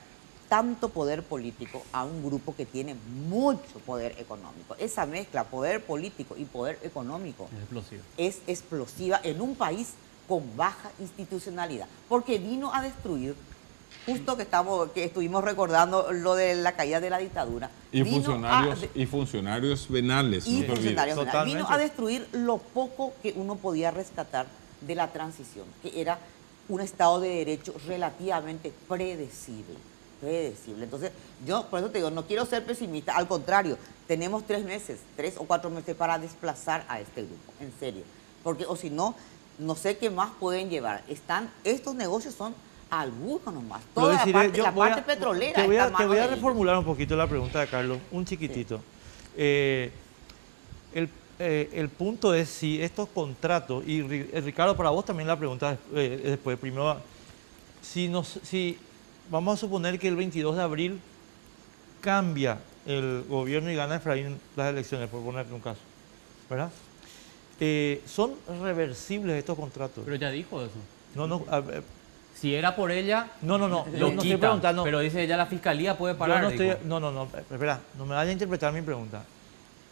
tanto poder político a un grupo que tiene mucho poder económico. Esa mezcla, poder político y poder económico, Es explosivo. es explosiva en un país con baja institucionalidad, porque vino a destruir, justo que estuvimos recordando lo de la caída de la dictadura, Y vino funcionarios venales, y no te olvides. funcionarios penales. Totalmente. Vino a destruir lo poco que uno podía rescatar de la transición, que era un Estado de Derecho relativamente predecible. Entonces, yo por eso te digo, no quiero ser pesimista, al contrario, tenemos 3 meses, 3 o 4 meses para desplazar a este grupo, en serio. Porque, o si no, no sé qué más pueden llevar. Estos negocios son algunos nomás. Pero Toda deciré, la parte, yo la voy parte a- petrolera te voy está a, en te manos voy a de ellos. reformular un poquito la pregunta de Carlos, un chiquitito. El punto es si estos contratos, y Ricardo, para vos también la pregunta después, primero, si vamos a suponer que el 22 de abril cambia el gobierno y gana Efraín las elecciones, por ponerte un caso, ¿verdad? ¿Son reversibles estos contratos? Pero ya dijo eso. No, Si era por ella, no, lo no estoy quita, preguntando. pero dice ella la fiscalía puede Yo parar. no estoy, dijo. no, espera, no me vaya a interpretar mi pregunta.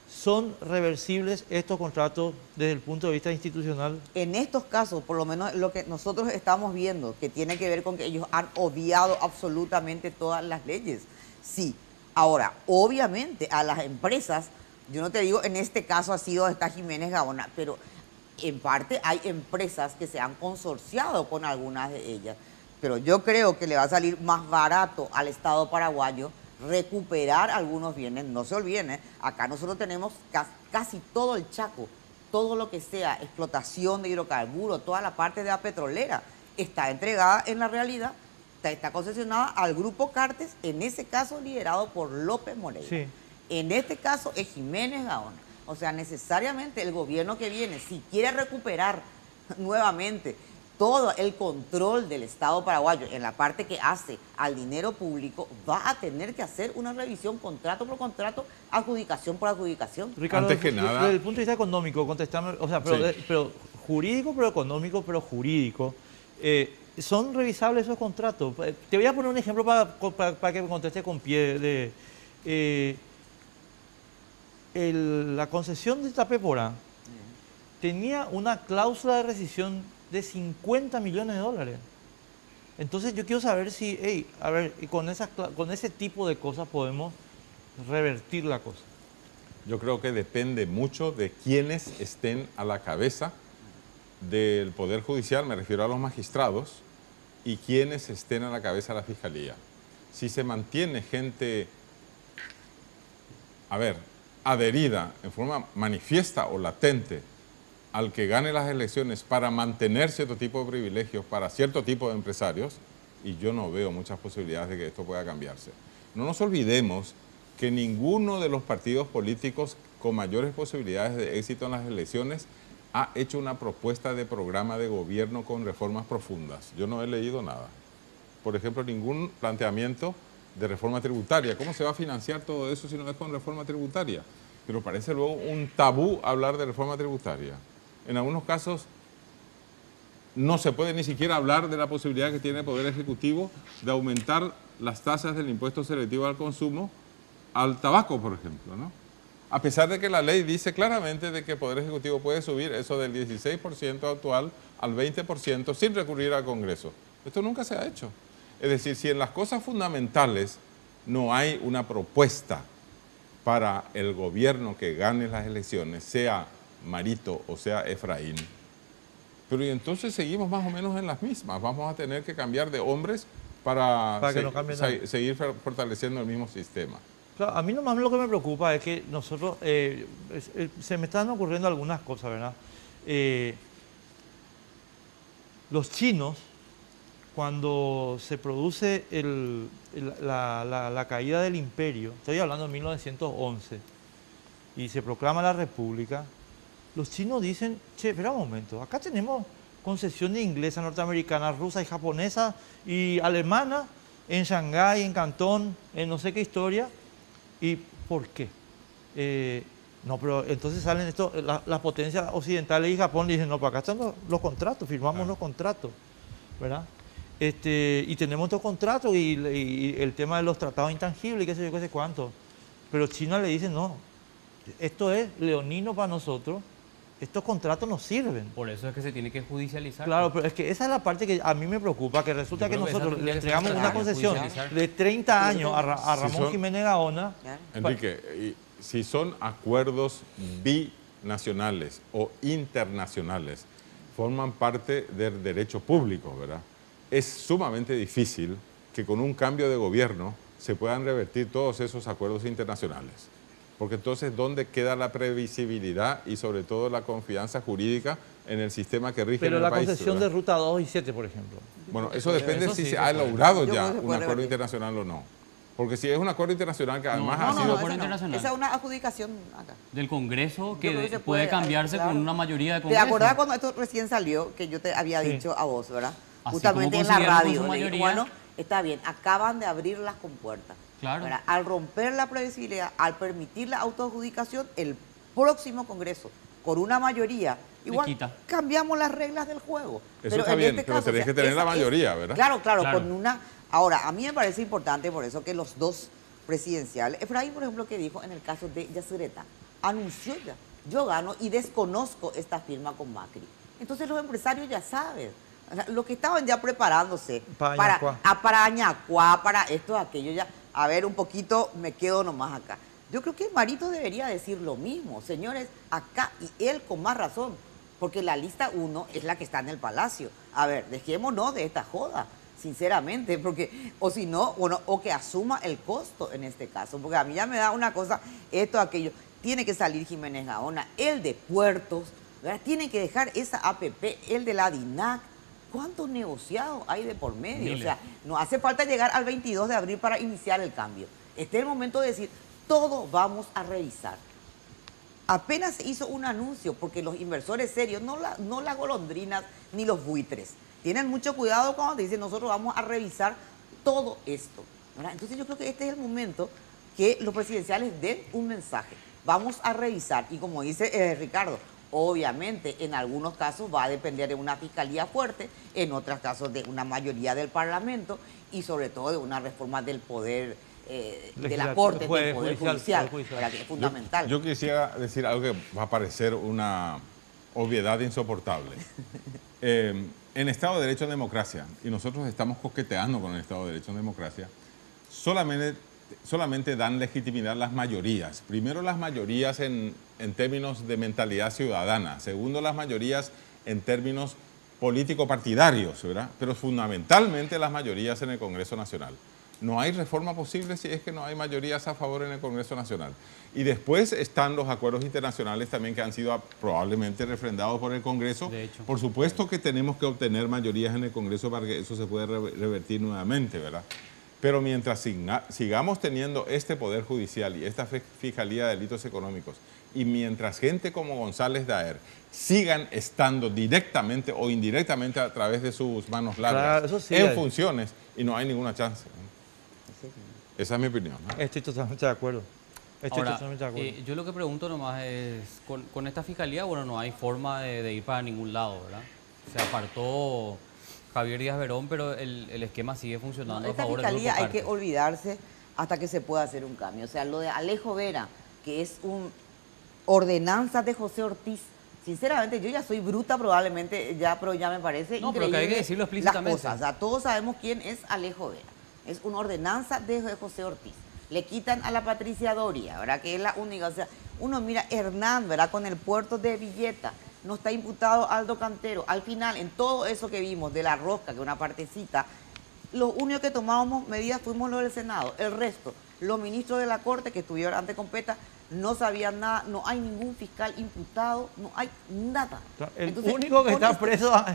¿Son reversibles estos contratos desde el punto de vista institucional? En estos casos, por lo menos lo que nosotros estamos viendo, que tiene que ver con que ellos han obviado absolutamente todas las leyes. Sí. Ahora, obviamente, a las empresas, yo no te digo en este caso ha sido esta Jiménez Gaona, pero en parte hay empresas que se han consorciado con algunas de ellas. Pero yo creo que le va a salir más barato al Estado paraguayo recuperar algunos bienes. No se olviden, acá nosotros tenemos casi todo el Chaco, todo lo que sea explotación de hidrocarburos, toda la parte de la petrolera, está entregada en la realidad, está concesionada al Grupo Cartes, en ese caso liderado por López Moreira. Sí. En este caso es Jiménez Gaona. O sea, necesariamente el gobierno que viene, si quiere recuperar nuevamente todo el control del Estado paraguayo en la parte que hace al dinero público, va a tener que hacer una revisión contrato por contrato, adjudicación por adjudicación. Ricardo, Antes que nada- desde el punto de vista económico, contestame, o sea, pero, Sí. pero jurídico, pero económico, pero jurídico, ¿son revisables esos contratos? Te voy a poner un ejemplo para que me conteste con pie de... la concesión de Itapepora tenía una cláusula de rescisión de 50 millones de dólares. Entonces yo quiero saber si, a ver, con ese tipo de cosas podemos revertir la cosa. Yo creo que depende mucho de quienes estén a la cabeza del Poder Judicial, me refiero a los magistrados, y quienes estén a la cabeza de la Fiscalía. Si se mantiene gente, adherida en forma manifiesta o latente al que gane las elecciones para mantener cierto tipo de privilegios para cierto tipo de empresarios, y yo no veo muchas posibilidades de que esto pueda cambiarse. No nos olvidemos que ninguno de los partidos políticos con mayores posibilidades de éxito en las elecciones ha hecho una propuesta de programa de gobierno con reformas profundas. Yo no he leído nada. Por ejemplo, ningún planteamiento de reforma tributaria. ¿Cómo se va a financiar todo eso si no es con reforma tributaria? Pero parece luego un tabú hablar de reforma tributaria. En algunos casos no se puede ni siquiera hablar de la posibilidad que tiene el Poder Ejecutivo de aumentar las tasas del impuesto selectivo al consumo al tabaco, por ejemplo, ¿no? A pesar de que la ley dice claramente de que el Poder Ejecutivo puede subir eso del 16% actual al 20% sin recurrir al Congreso. Esto nunca se ha hecho. Es decir, si en las cosas fundamentales no hay una propuesta para el gobierno que gane las elecciones, sea Marito o sea Efraín, pero y entonces seguimos más o menos en las mismas. Vamos a tener que cambiar de hombres para seguir fortaleciendo el mismo sistema. Claro, a mí nomás lo que me preocupa es que nosotros, se me están ocurriendo algunas cosas, ¿verdad? Los chinos, cuando se produce la caída del imperio, estoy hablando de 1911, y se proclama la república, los chinos dicen, che, espera un momento, acá tenemos concesiones inglesas, norteamericanas, rusas y japonesas y alemanas en Shanghái, en Cantón, en no sé qué historia. ¿Y por qué? No, pero entonces salen las potencias occidentales y Japón dicen, no, para acá están los contratos, firmamos los contratos, ¿verdad? Y tenemos estos contratos y el tema de los tratados intangibles y qué sé yo, qué sé cuánto. Pero China le dice, no, esto es leonino para nosotros, estos contratos nos sirven. Por eso es que se tiene que judicializar. Claro, pero es que esa es la parte que a mí me preocupa, que resulta que nosotros le entregamos una concesión de 30 años a Ramón Jiménez Gaona. Enrique, si son acuerdos binacionales o internacionales, forman parte del derecho público, ¿verdad? Es sumamente difícil que con un cambio de gobierno se puedan revertir todos esos acuerdos internacionales. Porque entonces, ¿dónde queda la previsibilidad y sobre todo la confianza jurídica en el sistema que rige en el país? Pero la concesión de Ruta 2 y 7, por ejemplo. Bueno, eso depende si se ha logrado ya un acuerdo internacional o no. Porque si es un acuerdo internacional que además ha sido... Esa es una adjudicación acá. Del Congreso que puede cambiarse con una mayoría de Congreso. ¿Te acordás cuando esto recién salió, que yo te había dicho a vos, ¿verdad? Justamente en la radio. Bueno, está bien, acaban de abrir las compuertas. Claro. Al romper la previsibilidad, al permitir la autoadjudicación, el próximo Congreso, con una mayoría, igual cambiamos las reglas del juego. Eso está bien, pero tenés que tener la mayoría, ¿verdad? Claro, con una... Ahora, a mí me parece importante por eso que los dos presidenciales, Efraín, por ejemplo, que dijo en el caso de Yacyretá, anunció ya, yo gano y desconozco esta firma con Macri. Entonces los empresarios ya saben. O sea, los que estaban ya preparándose para Añacuá, para esto, aquello, ya, a ver, un poquito me quedo nomás acá. Yo creo que Marito debería decir lo mismo, señores, acá, y él con más razón, porque la lista 1 es la que está en el Palacio. A ver, dejémonos de esta joda, sinceramente, porque, o si no, bueno, o que asuma el costo en este caso, porque a mí ya me da una cosa, esto, aquello, tiene que salir Jiménez Gaona, el de Puertos, ¿verdad? Tiene que dejar esa APP, el de la DINAC. ¿Cuántos negociados hay de por medio? Miles. O sea, no hace falta llegar al 22 de abril para iniciar el cambio. Este es el momento de decir, todo vamos a revisar. Apenas se hizo un anuncio, porque los inversores serios, no las golondrinas ni los buitres, tienen mucho cuidado cuando te dicen, nosotros vamos a revisar todo esto, ¿verdad? Entonces yo creo que este es el momento que los presidenciales den un mensaje. Vamos a revisar, y como dice Ricardo, obviamente, en algunos casos va a depender de una fiscalía fuerte, en otros casos de una mayoría del Parlamento y sobre todo de una reforma del poder, de la Corte, del Poder Judicial, que es fundamental. Yo quisiera decir algo que va a parecer una obviedad insoportable. En Estado de Derecho en democracia, y nosotros estamos coqueteando con el Estado de Derecho en democracia, solamente dan legitimidad las mayorías. Primero las mayorías en términos de mentalidad ciudadana. Segundo las mayorías en términos político-partidarios, ¿verdad? Pero fundamentalmente las mayorías en el Congreso Nacional. No hay reforma posible si es que no hay mayorías a favor en el Congreso Nacional. Y después están los acuerdos internacionales también que han sido probablemente refrendados por el Congreso. De hecho, por supuesto que tenemos que obtener mayorías en el Congreso para que eso se pueda revertir nuevamente, ¿verdad? Pero mientras sigamos teniendo este Poder Judicial y esta Fiscalía de Delitos Económicos Y mientras gente como González Daer sigan estando directamente o indirectamente a través de sus manos largas Claro, eso sí en hay. funciones, y no hay ninguna chance. Esa es mi opinión, ¿no? Estoy totalmente de acuerdo. Estoy Ahora, totalmente de acuerdo. yo lo que pregunto nomás es, con esta fiscalía, bueno, no hay forma de ir para ningún lado, ¿verdad? Se apartó Javier Díaz Verón, pero el esquema sigue funcionando No, a esta favor del fiscalía grupo hay que Cartes. olvidarse hasta que se pueda hacer un cambio. O sea, lo de Alejo Vera, que es un ordenanza de José Ortiz. Sinceramente, yo ya soy bruta probablemente, pero ya me parece No, pero increíble que hay que decirlo las explícitamente. cosas. O sea, todos sabemos quién es Alejo Vera. Es una ordenanza de José Ortiz. Le quitan a la Patricia Doria, ¿verdad? Que es la única. O sea, uno mira Hernán, ¿verdad? Con el puerto de Villeta. No está imputado Aldo Cantero. Al final, en todo eso que vimos de la rosca, que es una partecita, lo único que tomábamos medidas fuimos los del Senado. El resto, los ministros de la Corte que estuvieron antes con PETA, no sabían nada, no hay ningún fiscal imputado, no hay nada. El Entonces, único que con está esto- preso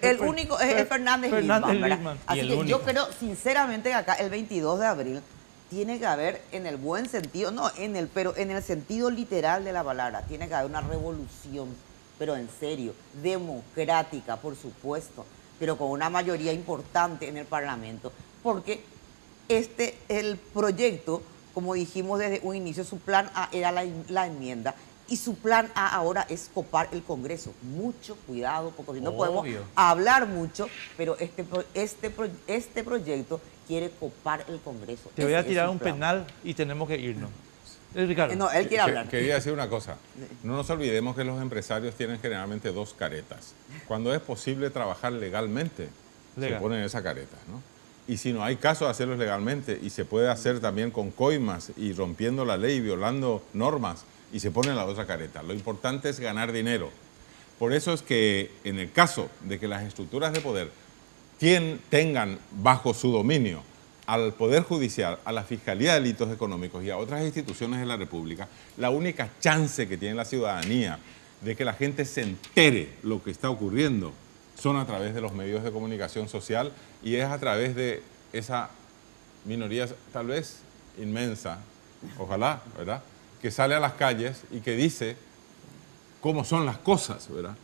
el único es Fernández Lindman, ¿verdad? Lindman. Así Y el que yo único. creo sinceramente que acá el 22 de abril tiene que haber, en el buen sentido, pero en el sentido literal de la palabra, tiene que haber una revolución, pero en serio, democrática, por supuesto, pero con una mayoría importante en el Parlamento, porque el proyecto, como dijimos desde un inicio, su plan A era la enmienda, y su plan A ahora es copar el Congreso. Mucho cuidado, porque si no podemos Obvio. hablar mucho, pero este proyecto quiere copar el Congreso. Te voy a Ese es tirar su un plan. penal y tenemos que irnos. Ricardo. No, él quiere hablar. Quería decir una cosa. No nos olvidemos que los empresarios tienen generalmente dos caretas. Cuando es posible trabajar legalmente, Legal. se ponen esa careta, ¿no? Y si no hay caso de hacerlo legalmente y se puede hacer también con coimas y rompiendo la ley, violando normas, y se pone la otra careta. Lo importante es ganar dinero. Por eso es que en el caso de que las estructuras de poder tengan bajo su dominio al Poder Judicial, a la Fiscalía de Delitos Económicos y a otras instituciones de la República, la única chance que tiene la ciudadanía de que la gente se entere lo que está ocurriendo son a través de los medios de comunicación social y es a través de esa minoría tal vez inmensa, ojalá, ¿verdad?, que sale a las calles y que dice cómo son las cosas, ¿verdad?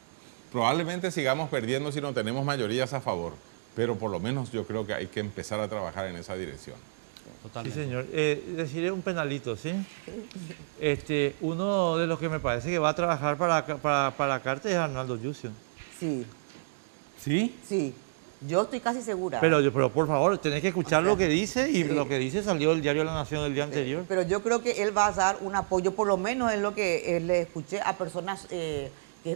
Probablemente sigamos perdiendo si no tenemos mayorías a favor, pero por lo menos yo creo que hay que empezar a trabajar en esa dirección. Sí, Totalmente. señor. Deciré un penalito, ¿sí? Uno de los que me parece que va a trabajar para Cartes es Arnaldo Yucio. Sí, ¿Sí? sí. Yo estoy casi segura. Pero por favor, tenés que escuchar O sea, lo que dice y sí. lo que dice salió el diario La Nación del día anterior. Pero yo creo que él va a dar un apoyo, por lo menos es lo que le escuché a personas que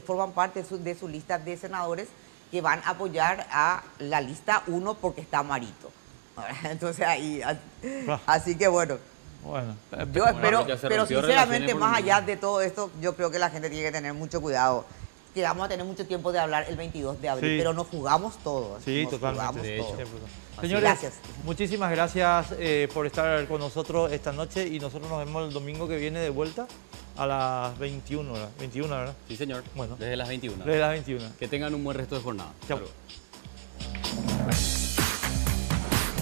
forman parte de su lista de senadores que van a apoyar a la lista 1 porque está Marito. Entonces ahí, así que bueno, Bueno, yo espero, ya se pero rompió sinceramente relaciones más por un- allá de todo esto, yo creo que la gente tiene que tener mucho cuidado. Que vamos a tener mucho tiempo de hablar el 22 de abril, Sí. pero nos jugamos todos. sí, nos totalmente. jugamos de hecho. todos. Señores, Gracias. muchísimas gracias por estar con nosotros esta noche y nosotros nos vemos el domingo que viene de vuelta a las 21 horas. 21, ¿verdad? Sí, señor. Bueno. Desde las 21. Desde las 21. Que tengan un buen resto de jornada. Chao. Hasta luego.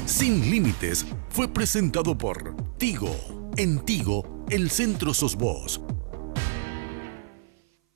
Sin Límites fue presentado por Tigo. En Tigo, el centro sos vos.